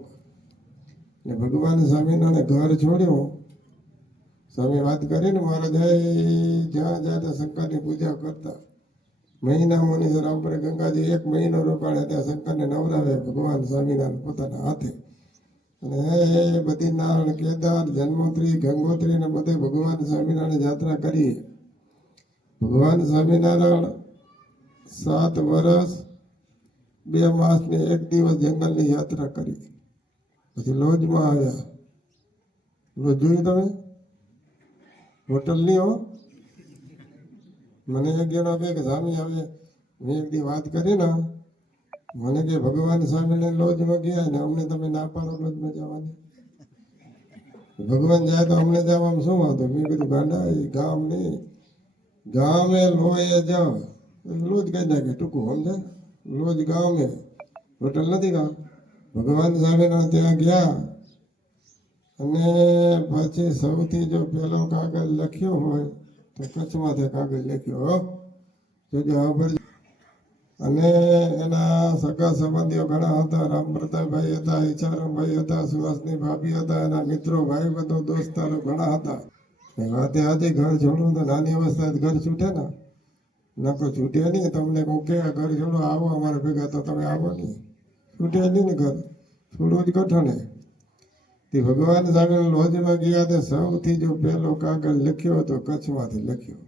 ને ભગવાન સ્વામિનારાયણ ઘર છોડ્યું. સ્વામી વાત કરીને મહારાજ જ્યાં જ્યાં શંકરની પૂજા કરતા. મહિના મુનિસર આપણે ગંગાજી 1 મહિનો રોકાણે ત્યાં શંકરને નવરાવે ભગવાન સ્વામિનારાયણ પોતાના હાથે. અને બદ્રીનારાયણ, કેદાર, જન્મોત્રી, ગંગોત્રી ને બધે ભગવાન સ્વામિનારાયણ યાત્રા કરી. ભગવાન સ્વામિનારાયણ 7 વર્ષ 2 માસ ને 1 દિવસ જંગલની યાત્રા કરી. પછી લોજમાં આવ્યા. લોજ જોયું તમે? હોટલ નહીં હો. મને એક જણો કહે કે સ્વામી આવે, મેં એક દી વાત કરી ને, મને કે ભગવાન સ્વામીને લોજમાં ગયા ને અમને તમે ના પાડો લોજમાં જવાની. ભગવાન જાય તો અમને જવામાં શું વાંધો? મેં કીધું ગાંડા એ ગામ નહીં, ગામે લોએ જાઓ. લોજ કહી નાખે ટૂંકું, સમજે? લોજ ગામે, હોટલ નથી ગામ. ભગવાન સ્વામીના ત્યાં ગયા અને પછી સૌથી જો પેલો કાગળ લખ્યો હોય તો કચ્છમાંથી કાગળ લખ્યો જોજો. અને એના સગા સંબંધીઓ ઘણા હતા. રામ પ્રતાપભાઈ હતા, ઈચ્છારામભાઈ હતા, સુહાસની ભાભી હતા, એના મિત્રો ભાઈ બંધો દોસ્તારો ઘણા હતા. વાતે આજે ઘર છોડવું તો નાની અવસ્થા ઘર છૂટે ને, નકો છૂટે નહીં. તમને કહું કે ઘર છોડો આવો અમારે ભેગા તો તમે આવો નહીં, છૂટે નહીં ને ઘર છોડવું જ કઠણે. તે ભગવાન સામે લોજમાં ગયા તે સૌથી જો પહેલો કાગળ લખ્યો હતો કચ્છમાંથી લખ્યો.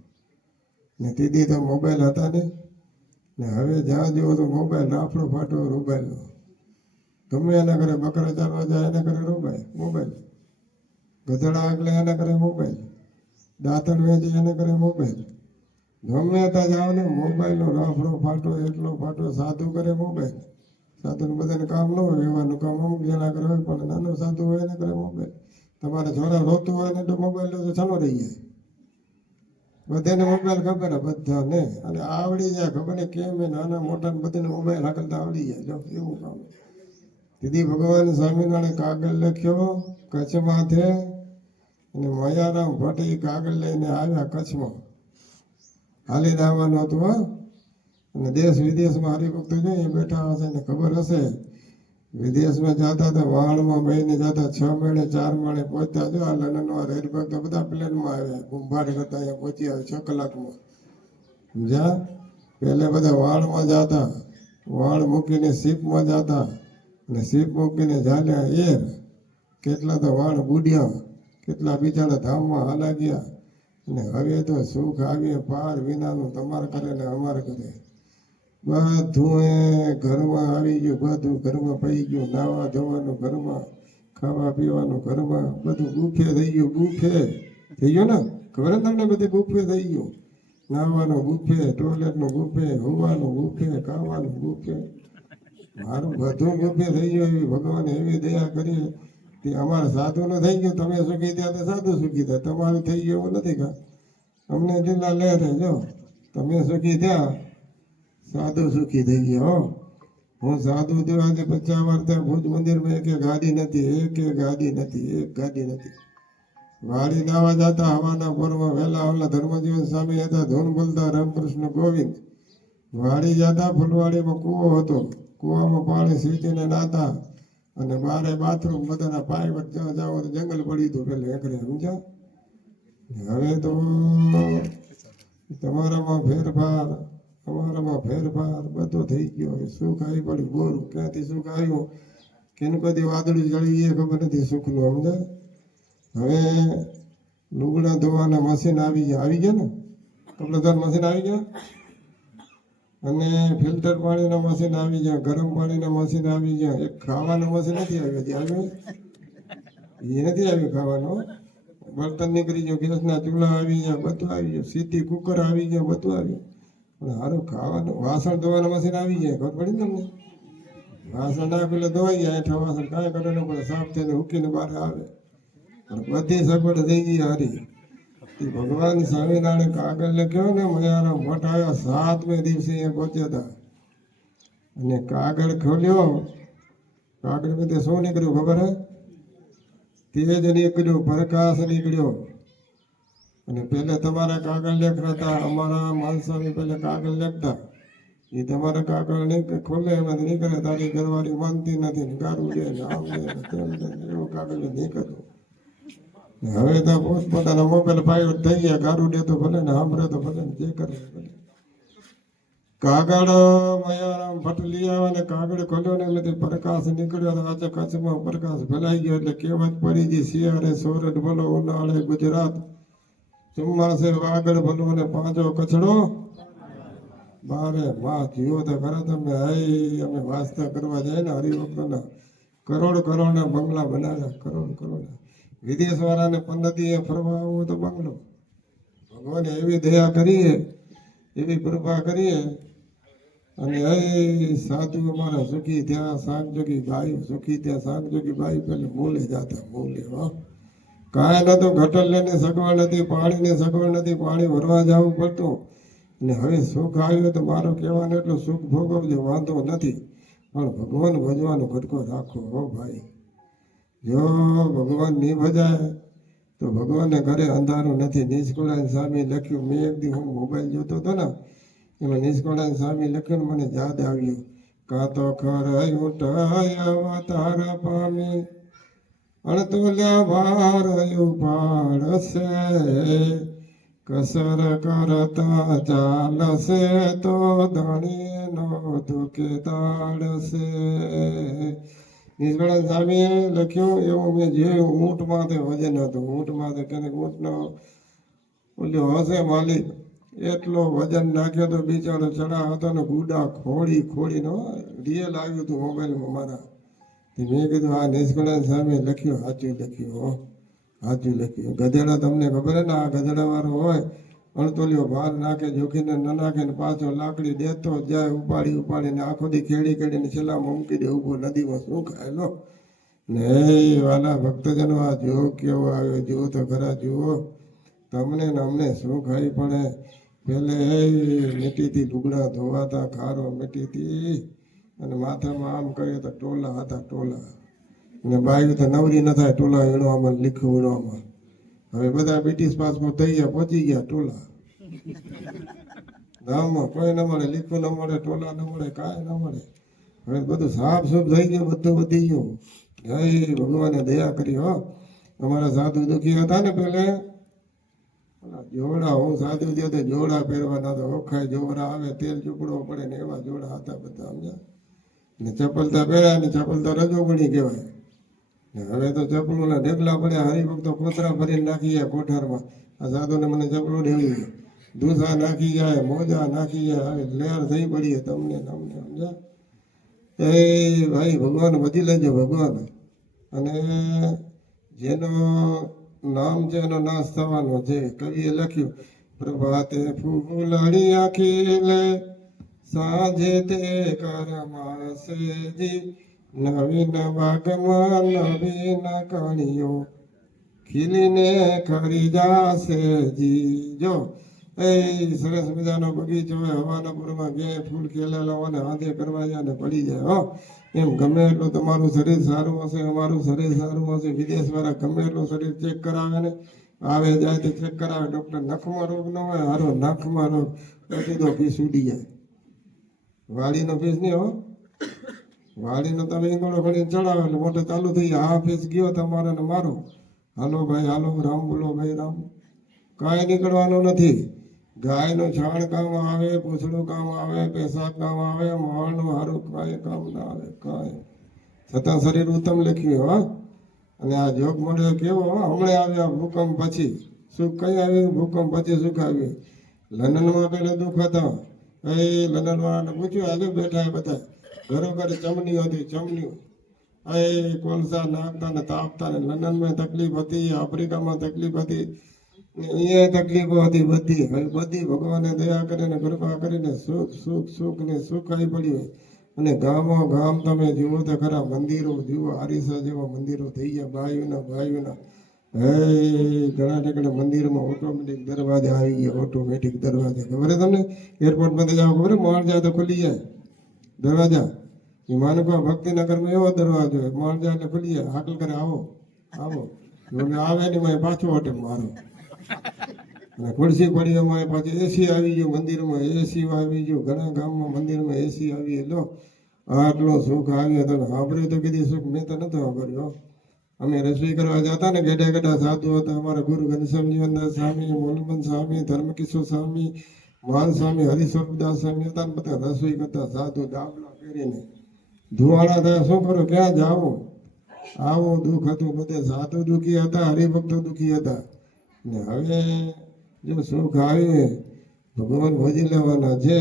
ને દીદી તો મોબાઈલ હતા ને, ને હવે જ્યાં જુઓ તો મોબાઈલ રાફડો ફાટો મોબાઈલનો. ગમે એના ઘરે બકરા ચાલવા જાય એના ઘરે મોબાઈલ. ગધેડા આગલે એના ઘરે મોબાઈલ. દાંતણ વેચે એને ઘરે મોબાઈલ. ગમે ત્યાં જાઓ ને મોબાઈલનો રાફડો ફાટો એટલો ફાટો. સાધુ કરે મોબાઈલ. સાધુને બધાને કામ ન હોય, વ્યવહારનું કામ અમુક જણા કરે હોય, પણ નાનો સાધુ હોય એને કરે મોબાઈલ. તમારે છોરા રોતું હોય ને તો મોબાઈલ તો ચાલો રહી જાય. બધાને મોબાઈલ ખબર હે બધાને, અને આવડી જાય ખબર ને કેમ એ નાના મોટા બધાને મોબાઈલ હાકલતા આવડી જાય. જો એવું કામ. દીદી ભગવાન સ્વામિનારાયણ કાગળ લખ્યો કચ્છમાંથી, અને મયારામ ભટ્ટ એ કાગળ લઈને આવ્યા કચ્છમાં. હાલીને આવવાનું હતું હા. અને દેશ વિદેશમાં હરિભક્તો જોઈએ બેઠા હશે ને ખબર હશે. વિદેશમાં જતા હતા વાહણમાં મહિને જતા 6 મહિને 4 મહિને પહોંચતા. જો આ લંડનમાં હરિભક્તો બધા પ્લેનમાં આવ્યા. કુંભાર કરતા અહીંયા પહોંચી આવે 6 કલાકમાં. સમજ્યા? પહેલે બધા વાહણમાં જતા, વાહણ મૂકીને શીપમાં જતા, અને શીપ મૂકીને ચાલ્યા એર. કેટલા તો વાહણ બુડ્યા, કેટલા બિચારા ધામમાં હાલા ગયા. અને હવે તો સુખ આવીએ પાર વિનાનું તમારે કરે ને અમારે કરે. બધું એ ઘરમાં આવી ગયું, બધું ઘરમાં પડી ગયું. નાવા ધોવાનું ઘરમાં, ખાવા પીવાનું ઘરમાં, બધું બુફે થઈ ગયું. બુફે થઈ ગયું ને, ખબર ને તમને? બધી બુફે થઈ ગયું. નાવાનું બુફે, ટોયલેટનું બુફે, હોવાનું બુફે, ખાવાનું બુફે. મારું બધું બુફે થઈ ગયું. એવી ભગવાને એવી દયા કરી કે અમારે સાધુનું થઈ ગયું. તમે સુખી થયા તો સાધુ સુખી થયા. તમારું થઈ ગયું એવું નથી કા. અમને લીલા લહેરે જો તમે સુખી થયા, સાધુ સુખી થઈ ગયા. હો, હું સાધુ થયો આજે 50 વાર થયા. ભુજ મંદિરમાં એક ગાડી નથી, એક ગાડી નથી. વાડી નાવા જતા હવાના પોરમાં વહેલા ઓલા ધર્મજીવન સ્વામી હતા, ધૂન બોલતા રામકૃષ્ણ ગોવિંદ. વાડી જતા, ફૂલવાડીમાં કૂવો હતો. કૂવામાં પાણી સીંચીને નાતા, અને બારે બાથરૂમ બધાના પાય વચ્ચે જાઓ તો જંગલ પડ્યું હતું પેલે એકરે. સમજ્યા? હવે તો તમારામાં ફેરફાર, અમારામાં ફેરફાર બધો થઈ ગયો. હવે સુખ આવી પડ્યું બોરું. ક્યાંથી સુખ આવ્યું, કેનું કદી વાદળું ચડી એ ખબર નથી સુખનું. સમજાય? હવે લુગડા ધોવાના મશીન આવી ગયા ને, કપડા ધોવાના મશીન આવી ગયા, અને ફિલ્ટર પાણીના મશીન આવી ગયા, ગરમ પાણીના મશીન આવી ગયા. એક ખાવાના મશીન નથી આવ્યું. એ નથી આવ્યું ખાવાનું. બર્તન નીકળી ગયો, ગેસના ચૂલા આવી ગયા, બધું આવી ગયું. સીટી કુકર આવી ગયા, બધું આવ્યું. પણ સારું ખાવાનું, વાસણ ધોવાના મશીન આવી જાય. ખબર પડી તમને? વાસણ ના પેલા ધોવાઈ ગયા, એઠા વાસણ કાંઈ કરે ન પડે, સાફ થઈને ઉકીને બહાર આવે. પણ બધી સગવડ થઈ ગઈ હારી. ભગવાન સ્વામિનારાયણ કાગળ લખ્યો ને, મયારામ ભટ્ટ આવ્યા 7મે દિવસે અહીંયા પહોંચ્યા હતા. અને કાગળ ખોલ્યો, કાગળ બધે શું નીકળ્યું ખબર હે? તેજ નીકળ્યું, પ્રકાશ નીકળ્યો. અને પહેલા તમારા કાગળ લેખતા હતા, અમારા માલસ્વામી પહેલા કાગળ લેખતા. એ તમારા કાગળ ખોલે એમાં નીકળે. તારી ઘરવાળી માનતી નથી, ગારું દે ને આમ દે ને તેમ દે, એવું કાગળ નીકળતું. હવે તો પોતાના મોબાઈલ પાયવટ થઈ ગયા. ગારું દે તો ભલે ને સાંભળે તો ભલે ને, જે કરે ભલે. કાગળ મયારામ ભટ્ટ લઈ આવે ને કાગળ ખોલ્યો ને એટલે પ્રકાશ નીકળ્યો. આજે કચ્છમાં પ્રકાશ ફેલાઈ ગયો. એટલે કહેવત પડી ગઈ, શિયાળે સોરઠ ભલો, ઉનાળે ગુજરાત, ચોમાસે વાગડ ભલો ને પાંજો કચડો, બારે માં જીવો તો ખરા તમે. અમે વાસ્તા કરવા જાય ને હરિભક્તોના કરોડ બંગલા બનાવ્યા, કરોડ. વિદેશ વાળાને 15 દિવસ ફરવા આવવું તો બંગલો. ભગવાને એવી દયા કરીએ, એવી કૃપા કરીએ. અને સાધુ અમારા સુખી થયા, સાંગજોગી બાઈ સુખી થયા. સાંગજોગી બાઈ પેલે મૂલે જાતા, મૂલે. કાંઈ નતું, ગટર લઈને સગવડ નથી, પાણીની સગવડ નથી, પાણી ભરવા જવું પડતું. અને હવે સુખ આવ્યું તો મારો કહેવાનો એટલું સુખ ભોગવજો, વાંધો નથી. પણ ભગવાન ભજવાનો ખટકો રાખો. હો ભાઈ, જો ભગવાન નહીં ભજાય તો ભગવાનને ઘરે અંધારું નથી. નિષ્કુળાન સ્વામી લખ્યું. મેં એક દી હું મોબાઈલ જોતો હતો ને, એમાં નિષ્કુળાન સ્વામી લખ્યું ને મને યાદ આવ્યું. કાં તો ખરાયું અવતાર પામી, અણતુલ્યા ભારયું પાડશે, કસર કરતા ચાલશે તો ધણીનો દુઃખે તાળશે. નિષ્કુળાન સ્વામીએ લખ્યું એવું મેં જોયું. ઊંટ માથે વજન હતું. ઊંટ માથે ક્યારેક ઊંટનો ઓલો હશે માલિક, એટલો વજન નાખ્યો તો બિચારો ચડા હતો ને ગુડા ખોડી ખોડીને રિયલ આવ્યું હતું મોબાઈલમાં મારા. મેં કીધું આ નિષ્કળાની સામે લખ્યું, સાચું લખ્યું, હો સાચું લખ્યું. ગધેડા તમને ખબર હે ને, આ ગધેડા વાળો હોય અણતોલિયો ભાર નાખે, જોખીને ન નાખે ને પાછો લાકડી દેતો જાય, ઉપાડીને આખો દી ખેડીને છેલ્લામાં મૂકી દે ઉભો નદીમાં. શું ખાય લો ને વાલા ભક્તજનો, આ જો કેવો આવ્યો, જુઓ તો ખરા, જુઓ તમને ને અમને શું ખાઈ પડે. પેલે મીઠીથી લુગડા ધોવાતા, ખારો મીઠીથી, અને માથામાં આમ કરીએ તો ટોલા હતા, ટોલા. અને બાયું તો નવરી ન થાય ટોલા વીણવામાં, લીખું વીણવામાં. હવે બધા બ્રિટિશ પાસપોર્ટ થઈ ગયા, પહોંચી ગયા ટોલા ગામમાં. કોઈ ન મળે, લીખું ન મળે, ટોલા ન મળે, કાંઈ ન મળે. હવે બધું સાફ સૂફ થઈ ગયું, બધું વધી ગયું. જય ભગવાને દયા કરી હો. અમારા સાધુ દુખી હતા ને પેલે જોડા, હું સાધુ થયો તો જોડા પહેરવાના, તો ઓખાય જોડા આવે, તેલ ચૂપડો પડે ને એવા જોડા હતા બધા, સમજ્યા. ને ચપલતા પહેર્યા ને ચપલતા રજોગણી કહેવાય. હવે તો ચપલોના ઢેકલા પડ્યા, હરિભક્તો કોતરા ભરીને નાખી જાય કોઠારમાં. આ સાધુને મને ચપલો દેવી, ધૂસા નાખી જાય, મોજા નાખી જાય, હવે લહેર થઈ પડી તમને સમજ્યા. એ ભાઈ ભગવાન વધી લેજો ભગવાન. અને જેનો નામ છે એનો નાશ થવાનો છે. કવિએ લખ્યું, પ્રભાતે ફૂલડિયા ખીલે, સાંજે તે કરમાશે જી, નવીન બાગમાં નવીન કણીઓ, ખીલીને ખરી જાશે જી. જો એ સરસ મજાનો બગીચો હોય, હવાના પૂરમાં ગે ફૂલ ખીલેલા હોય ને હાથે કરવા જાય ને પડી જાય. હો એમ ગમે એટલું તમારું શરીર સારું હશે, અમારું શરીર સારું હશે, વિદેશવાળા ગમે એટલું શરીર ચેક કરાવે ને, આવે જાય તો ચેક કરાવે, ડૉક્ટર નખમાં રોગ ન હોય, હારો નખમાં રોગ, પછી તો ફીસ ઉડી જાય. વાડીનો ફીસ નહીં હો, વાડીનો તમે ઈંગોળો ઘડીને ચડાવે એટલે મોટો ચાલુ થઈ જાય. આ ફીસ ગયો તમારે ને મારો, હાલો ભાઈ હાલો, રામ બોલો ભાઈ રામ. કાંઈ નીકળવાનું નથી. ગાયનું છાણ કામ આવે, પૂછડું કામ આવે, પેશાબ કામ આવે, માળનું હારું કાંઈ કામ ના આવે, કાંઈ. છતાં શરીર ઉત્તમ લખ્યું. હા, અને આ જોગ મળ્યો કેવો, હમણાં આવ્યા ભૂકંપ પછી સુખ. કઈ આવ્યું ભૂકંપ પછી સુખ આવ્યું. લંડનમાં પેલો દુઃખ હતો. એ લંડન વાળાને પૂછ્યું, આજે બેઠા બધા ઘરો ઘરે ચમનીઓ હતી, ચમનીઓ. એ કોલસા નાખતા ને તાપતા ને. લંડનમાં તકલીફ હતી, આફ્રિકામાં તકલીફ હતી, અહીંયા તકલીફો હતી બધી. હવે બધી ભગવાને દયા કરીને કૃપા કરીને સુખ સુખ સુખ ને સુખ આવી પડ્યું. અને ગામો ગામ તમે જુઓ તો ખરા, મંદિરો જુઓ, આરીસા જેવા મંદિરો થઈ ગયા ભાઈઓના. હે ઘણા ઠેકાણે મંદિરમાં ઓટોમેટિક દરવાજા આવી ગયા, ઓટોમેટિક દરવાજા. ખબર હે તમને? એરપોર્ટમાં જાઓ ખબર, માણ જાય તો ખુલી જાય દરવાજા. એ માનવા ભક્તિનગરમાં એવો દરવાજો, માણ જાય એટલે ખુલી જાય. હાકલ કરે, આવો આવો, આવે ને મેં પાછો ઓટે મારો. અને ખુરશી પડી અમારે પાછી એસી આવી ગયું મંદિરમાં, એસી આવી ગયું ઘણા ગામમાં મંદિરમાં એસી આવી. લો આટલો સુખ આવ્યો. તમે સાંભળ્યું તો કીધી સુખ? મેં તો નતો સાંભળ્યો. અમે રસોઈ કરવા જતા ને, ગેડા સાધુ હતા અમારા ગુરુ ઘનશ્યામજીવનદાસ સ્વામી, મોલબન સ્વામી, ધર્મકિશોર સ્વામી, મહાન સ્વામી હરિસ્વરૂપદાસ સ્વામી હતા ને. બધા રસોઈ કરતા સાધુ ડાબલા પહેરીને, ધુવાડા થયા. શું કરો, ક્યાં જાવું? આવું દુઃખ હતું. બધે સાધુ દુઃખી હતા, હરિભક્તો દુઃખી હતા. ને હવે જો સુખ આવે, ભગવાન ભજી લેવાના છે.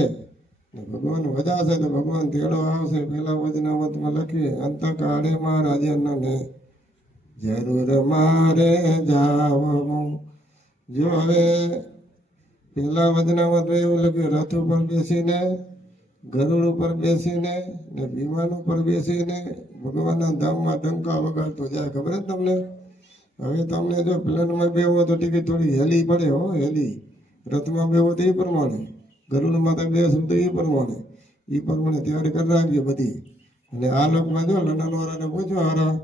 ભગવાન વધાશે તો ભગવાન તેડો આવશે. પેલા વચનામતમાં લખીએ, અંતકાળે મહારાજન ને જરૂર મારે જાવવું. જો હવે પેલા વચનામત એવું લખ્યું, રથ ઉપર બેસીને, ગરુડ ઉપર બેસીને ને વિમાન ઉપર બેસીને ભગવાનના ધામમાં ડંકા વગાડતો જાય. ખબર જ તમને? હવે તમને જો પ્લેનમાં બેવો તો ટિકિટ થોડી હેલી પડે. હો હેલી. રથમાં બેવો તો એ પ્રમાણે, ગરુડમાં તો બેસવું તો એ પ્રમાણે તૈયારી કરી રાખીએ બધી. અને આ લોકમાં જો લંડન વાળાને પૂછો, હારા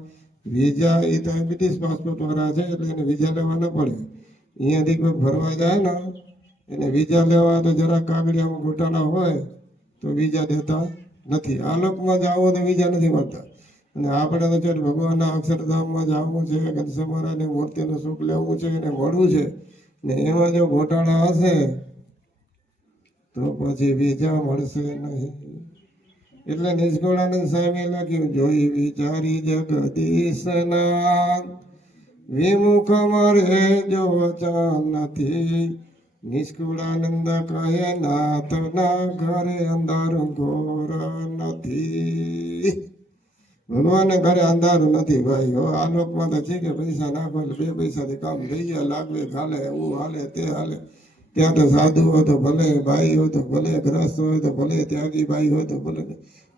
વિઝા, એ તો બ્રિટિશ પાસપોર્ટ વાળા છે એટલે એને વિઝા લેવા ન પડે. અહીંયાથી કોઈ ફરવા જાય ને એને વિઝા લેવા તો જરાક કાગળિયામાં ગોટાળા હોય તો વિઝા દેતા નથી. આ લોકમાં જાઓ તો વિઝા નથી મળતા. અને આપણે તો છે ભગવાનના અક્ષરધામમાં જવું છે, ઘનશ્યામ મહારાજની મૂર્તિનું સુખ લેવું છે અને મળવું છે. ને એમાં જો ગોટાળા હશે તો પછી વિઝા મળશે નહીં. એટલે નિષ્કળાનંદ સ્વામી લખ્યું, જોઈ વિચારી જગદીશના વિમુખ મારે જો વચન નથી, નિષ્કુળાનંદ કહે નાથના ઘરે અંધારું ઘોર નથી. ભગવાનને ઘરે અંધારું નથી ભાઈ. હો આ લોકમાં તો છે કે પૈસા નાખો એટલે 2 પૈસાથી કામ થઈ જાય, લાગવે હાલે, એવું હાલે તે હાલે. ત્યાં તો સાધુ હોય તો ભલે, ભાઈ હોય તો ભલે, ગ્રસ્ત હોય તો ભલે, ત્યાગી ભાઈ હોય તો ભલે,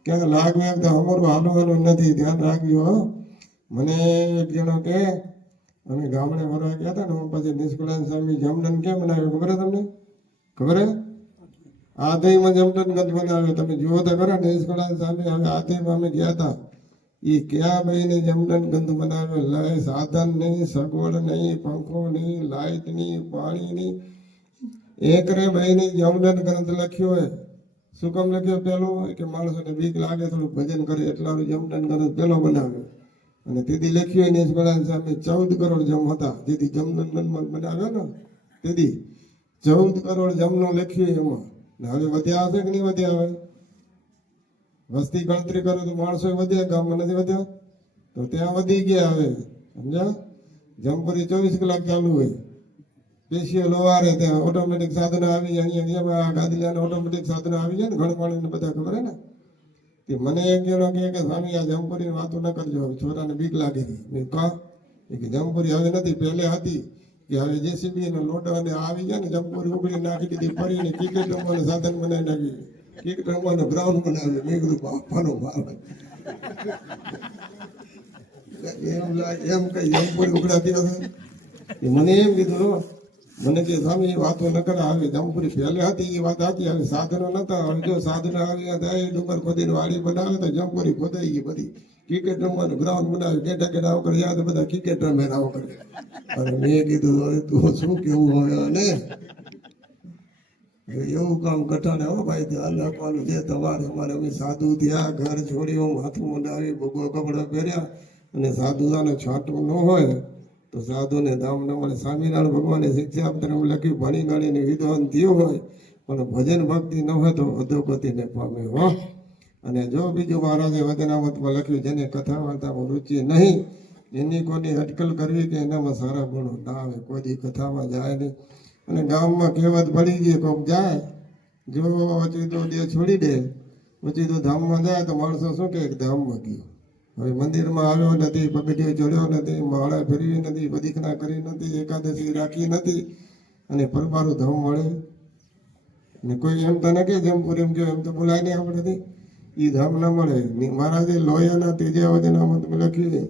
ક્યાં લાગવે તો અમારું હાલવાનું નથી. ધ્યાન રાખજો હો. મને એક જણો કે અમે ગામડે ફરવા ગયા હતા ને, પછી નિષ્કુળાનંદ સ્વામી જમદન કેમ બનાવ્યું ખબર હે તમને? ખબર હે? આધઈમાં જમદનગંજ બનાવ્યો. તમે જુઓ તો ખરા નિષ્કુળાનંદ સ્વામી હવે આધઈમાં અમે ગયા હતા. એ ક્યાં ભાઈને જમદનગંજ બનાવ્યો? લય સાધન નહીં, સગવડ નહીં, પંખો નહીં, લાઇટ નહીં, પાણી નહીં. એક રે ભાઈની જમદનગંજ લખ્યો હોય. શું કામ લખ્યો? પેલું કે માણસોને બીક લાગે, થોડું ભજન કરે એટલા જમદનગંજ પેલો બનાવ્યો. અને તેથી લખ્યું હોય નિષ્કુળાનંદ સામે 14 કરોડ જમ હતા. જેથી જમદનગંજમાં બનાવ્યો ને તેથી 14 કરોડ જમનું લખ્યું એમાં. ને હવે વધ્યા હશે કે નહીં વધ્યા? હવે વસ્તી ગણતરી કરો તો માણસો વધ્યા, ગામમાં નથી વધ્યા? તો ત્યાં વધી ગયા હવે. સમજ્યા? જમપુરી 24 કલાક ચાલુ હોય. સ્પેશિયલ ઓવારે ત્યાં ઓટોમેટિક સાધનો આવી જાય. અહીંયા ગાદીલાને ઓટોમેટિક સાધનો આવી જાય ને, ગણપાણીને બધા ખબર હે ને. તે મને એક જણો કે સ્વામી આ જમપુરી વાતો ન કરજો, છોરાને બીક લાગે છે. મેં કહા કે જમપુરી હવે નથી, પહેલે હતી. કે હવે જેસીબી નો લોટો અને આવી ગયા ને જમપુરી ઉગડી નાખી દીધી, ફરીને ક્રિકેટ રમવાનું સાધન બનાવી નાખ્યું, ક્રિકેટ રમવાનું ગ્રાઉન્ડ બનાવ્યું. મેં કીધું બાપાનો બાપ એમ કઈ જમપુરી ઉગડાતી નથી. મને એમ કીધું, મને કે સ્વામી એ વાતો ન કરે. હવે જમપુરી પહેલે હતી એ વાત સાચી. હવે સાધનો નતા. હવે જો સાધનો આવ્યા થાય, ડુંગર ખોદીને વાડી બનાવે તો જમપુરી ખોદાઈ ગઈ બધી. ક્રિકેટ રમવાનું ગ્રાઉન્ડ બનાવે, ગેટા ગેટા આવો કરે, યાદ બધા ક્રિકેટ રમે આવો કરે. અને મેં કીધું હવે તું શું કેવું હોય ને એવું કામ કટાણે હો ભાઈ. ધ્યાન રાખવાનું છે તમારે. અમારે અમે સાધુ થયા, ઘર છોડ્યું, માથું મંડાવી, ભગવો કપડા પહેર્યા, અને સાધુતાને છાંટવું ન હોય તો સાધુને ધામ ન મળે. સ્વામિનારાયણ ભગવાને શિક્ષા આપતા લખ્યું, ભણી ગણીને વિદ્વાન થયો હોય પણ ભજન ભક્તિ ન હોય તો અધોગતિને પામે હો. અને જો બીજું મહારાજે વચનામૃતમાં લખ્યું, જેને કથા વાર્તામાં રુચિ નહીં એની કોની અટકલ કરવી કે એનામાં સારા ગુણો ના આવે, કોઈ કથામાં જાય નહીં. અને ગામમાં કહેવત પડી ગઈ, કોક જાય જો ઓચિતો દેહ છોડી દે, ઓચિતો ધામમાં જાય તો માણસો શું કહે કે ધામમાં ગયો. હવે મંદિરમાં આવ્યો નથી, પગથિયો ચડ્યો નથી, માળા ફેરવી નથી, પ્રદક્ષિણા કરી નથી, એકાદશી રાખી નથી, અને પરબારું ધામ મળે ને કોઈ એમ તો ન કે જમપુર એમ ગયો એમ તો બોલાય નહીં આપણેથી. એ ધામ ના મળે. મહારાજે લોયાના ત્રીજા વચનામૃતમાં લખ્યું છે,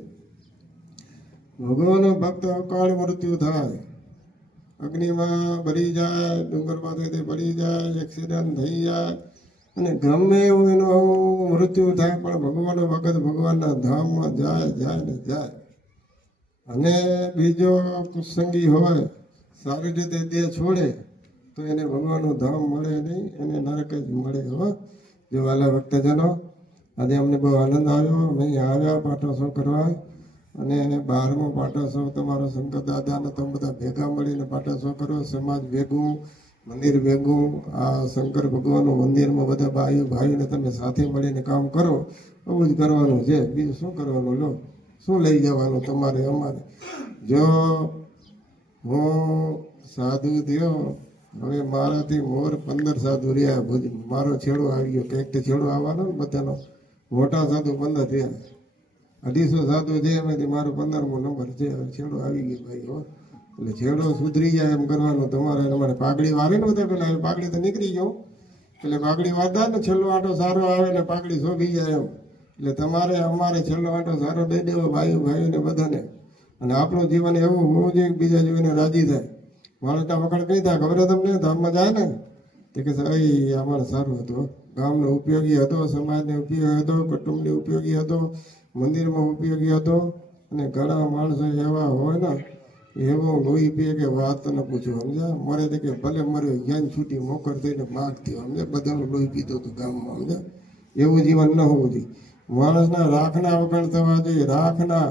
ભગવાન ભક્ત અકાળ મૃત્યુ થાય, અગ્નિમાં બળી જાય, ડુંગર પાસે બળી જાય, એક્સિડન્ટ થઈ જાય, અને ગમે એવું એનું મૃત્યુ થાય પણ ભગવાન વખત ભગવાનના ધામમાં જાય ને જાય. અને બીજો કુસંગી હોય, સારી રીતે દેહ છોડે તો એને ભગવાનનું ધામ મળે નહીં, એને નરક જ મળે. હો જો વાલા ભક્તજનો, આજે અમને બહુ આનંદ આવ્યો. અમે આવ્યા પાટોત્સવ કરવા, અને 12મો પાટોત્સવ તમારો શંકર દાદાને તમે બધા ભેગા મળીને પાટોત્સવ કરો. સમાજ ભેગું, મંદિર ભેગું, આ શંકર ભગવાનનું મંદિરમાં બધા ભાઈઓને તમે સાથે મળીને કામ કરો. આવું જ કરવાનું છે, બીજું શું કરવાનું? લો શું લઈ જવાનું તમારે અમારે? જો હું સાધુ થયો, હવે મારાથી મોર 15 સાધુ રહ્યા. મારો છેડો આવી ગયો, કંઈક તો છેડો આવવાનો ને બધાનો. મોટા સાધુ 15 થયા, 250 સાધુ છે, એમાંથી મારો 15મો નંબર છે. હવે છેડો આવી ગયો ભાઈ. હો એટલે છેડો સુધરી જાય એમ કરવાનું તમારે. અમારે પાઘડી વારે ને બધા પેલા પાઘડી તો નીકળી ગયો, એટલે પાઘડી વારતા ને છેલ્લો આંટો સારો આવે ને પાઘડી શોભી જાય એમ. એટલે તમારે અમારે છેલ્લો આંટો સારો દઈ દેવો ભાઈઓને બધાને. અને આપણું જીવન એવું હોવું જોઈએ કે બીજા જોઈને રાજી થાય. માણસના વખાણ કઈ થાય ખબર તમને? ધામમાં જાય ને તે કે એ અમારે સારું હતું, ગામનો ઉપયોગી હતો, સમાજને ઉપયોગી હતો, કુટુંબને ઉપયોગી હતો, મંદિરમાં ઉપયોગી હતો. અને ઘણા માણસો એવા હોય ને, એવો લોહી પીએ કે વાત ન પૂછો. સમજ્યા? મરે તો કે ભલે મર્યો, જ્ઞાન છૂટી મોકર થઈને માગ થયો. સમજે? બધાનું લોહી પીતો હતું ગામમાં. સમજ્યા? એવું જીવન ન હોવું જોઈએ. માણસના રાખના વખાણ થવા જોઈએ, રાખના.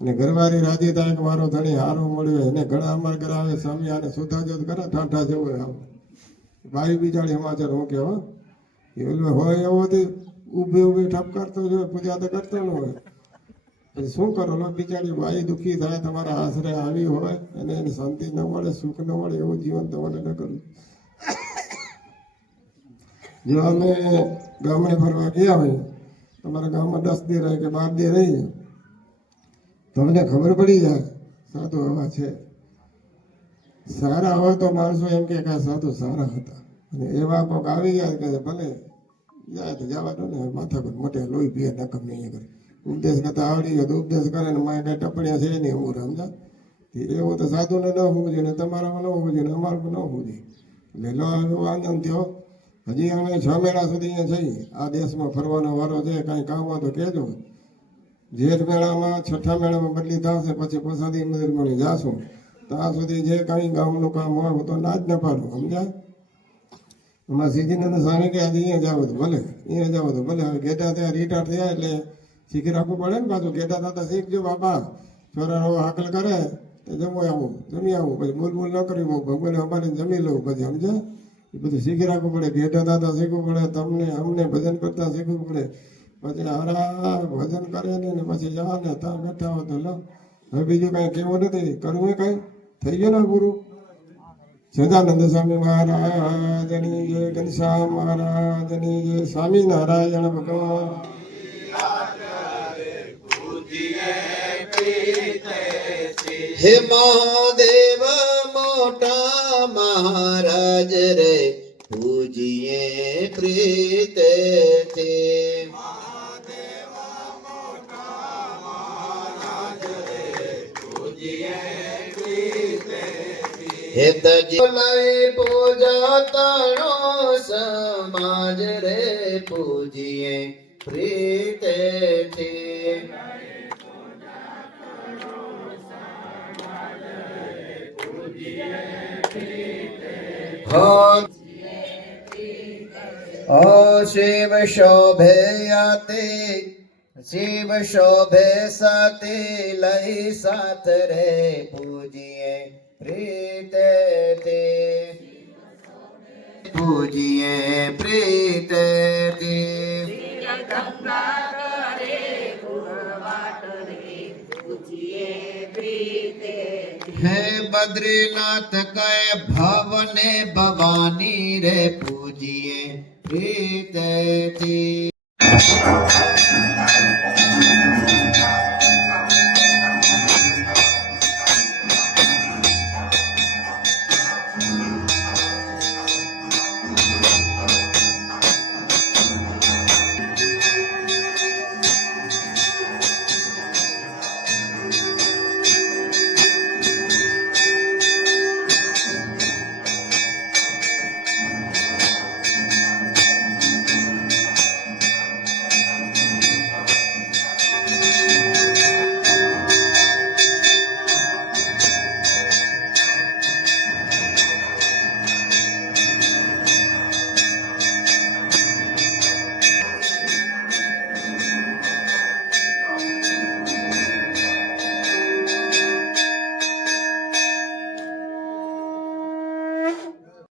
અને ઘરવાળી રાજી થાય કે મારો ધણી હારો મળ્યો. એને ઘણા અમારે ઘરે આવે, સ્વામી આને સુધાજો કરે, ઠાઠા જેવો આમ ભાઈ બિચારી સમાચાર હું કહેવા એવું હોય. એવો ઊભી ઠપકારતો જોઈએ, પૂજા તો કરતો ન હોય. પછી શું કરો લો બિચારી બાઈ દુઃખી થાય તમારા આશરે આવી હોય અને એને શાંતિ ન મળે સુખ ન મળે એવું જીવન તમારે ન કરવું. જો અમે ગામડે ફરવા ગયા હોય તમારા ગામમાં 10 દી રહે કે 12 દી રહી તમને ખબર પડી જાય સાધુ આવા છે. સારા હોય તો માણસો એમ કે આ સાધુ સારા હતા અને એવા કોઈક આવી ગયા કે ભલે જાય તો જવા દો ને માથા પર મોટે લોહી પીએ નકમ નહીં કરે. ઉપદેશ કરતા આવડી ગયો તો ઉપદેશ કરે ને મારે કઈ ટપણિયા છે નહીં હું સમજા એવું તો સાધુને ન હોવું જોઈએ ને તમારામાં ન હોવું જોઈએ ને અમારામાં ન હોવું જોઈએ. એટલે લો એવો આનંદ થયો. હજી અમે 6 મહિના સુધી અહીંયા જઈએ. આ દેશમાં ફરવાનો વારો છે કાંઈ કામ હોય તો કહેજો. જેઠ મેળામાં 6ઠા મેળામાં બદલી થશે પછી પ્રસાદી મંદિરમાં જાશું. ત્યાં સુધી જે કાંઈ ગામનું કામ હોય હું તો ના જ ન પાડું સમજ્યા. અમારા સિદ્ધિનંદ સ્વામી કે આજે અહીંયા જાવ તો ભલે અહીંયા જાવ તો ભલે. હવે ગેટા થયા રિટાયર થયા એટલે શીખી રાખવું પડે ને પાછું. ગેટા થતા શીખજો બાપા. છોરાનો હાકલ કરે તો જમવા આવું જમી આવું પછી બોલ ન કરી ભગવાને અમારે જમી લઉં પછી સમજ્યા. એ બધું શીખી રાખવું પડે. ગેટા થતા શીખવું પડે. તમને અમને ભજન કરતા શીખવું પડે. પછી હારા ભજન કરે ને પછી જવા ને ત્યાં બેઠા હોય તો લો. હવે બીજું કાંઈ કેવું નથી કરવું કાંઈ થઈ ગયું ને પૂરું. સદાનંદ સ્વામી મહારાજની જય. ઘનશ્યામ મહારાજની જય. સ્વામિનારાયણ ભગવાન. હે મહાદેવ મોટા મહારાજ રે પૂજીએ પ્રીતેથી. હે તજી લઈ પૂજા તણો સમાજ રે પૂજીએ પ્રીતેથી. ઓ શિવ શોભે યાતે શિવ શોભે સાતે લઈ સાથ રે પૂજીએ પ્રીતેથી. પૂજીએ પ્રીતેથી. હે બદ્રીનાથ કહે ભવને ભવાની રે પૂજીએ પ્રીતેથી.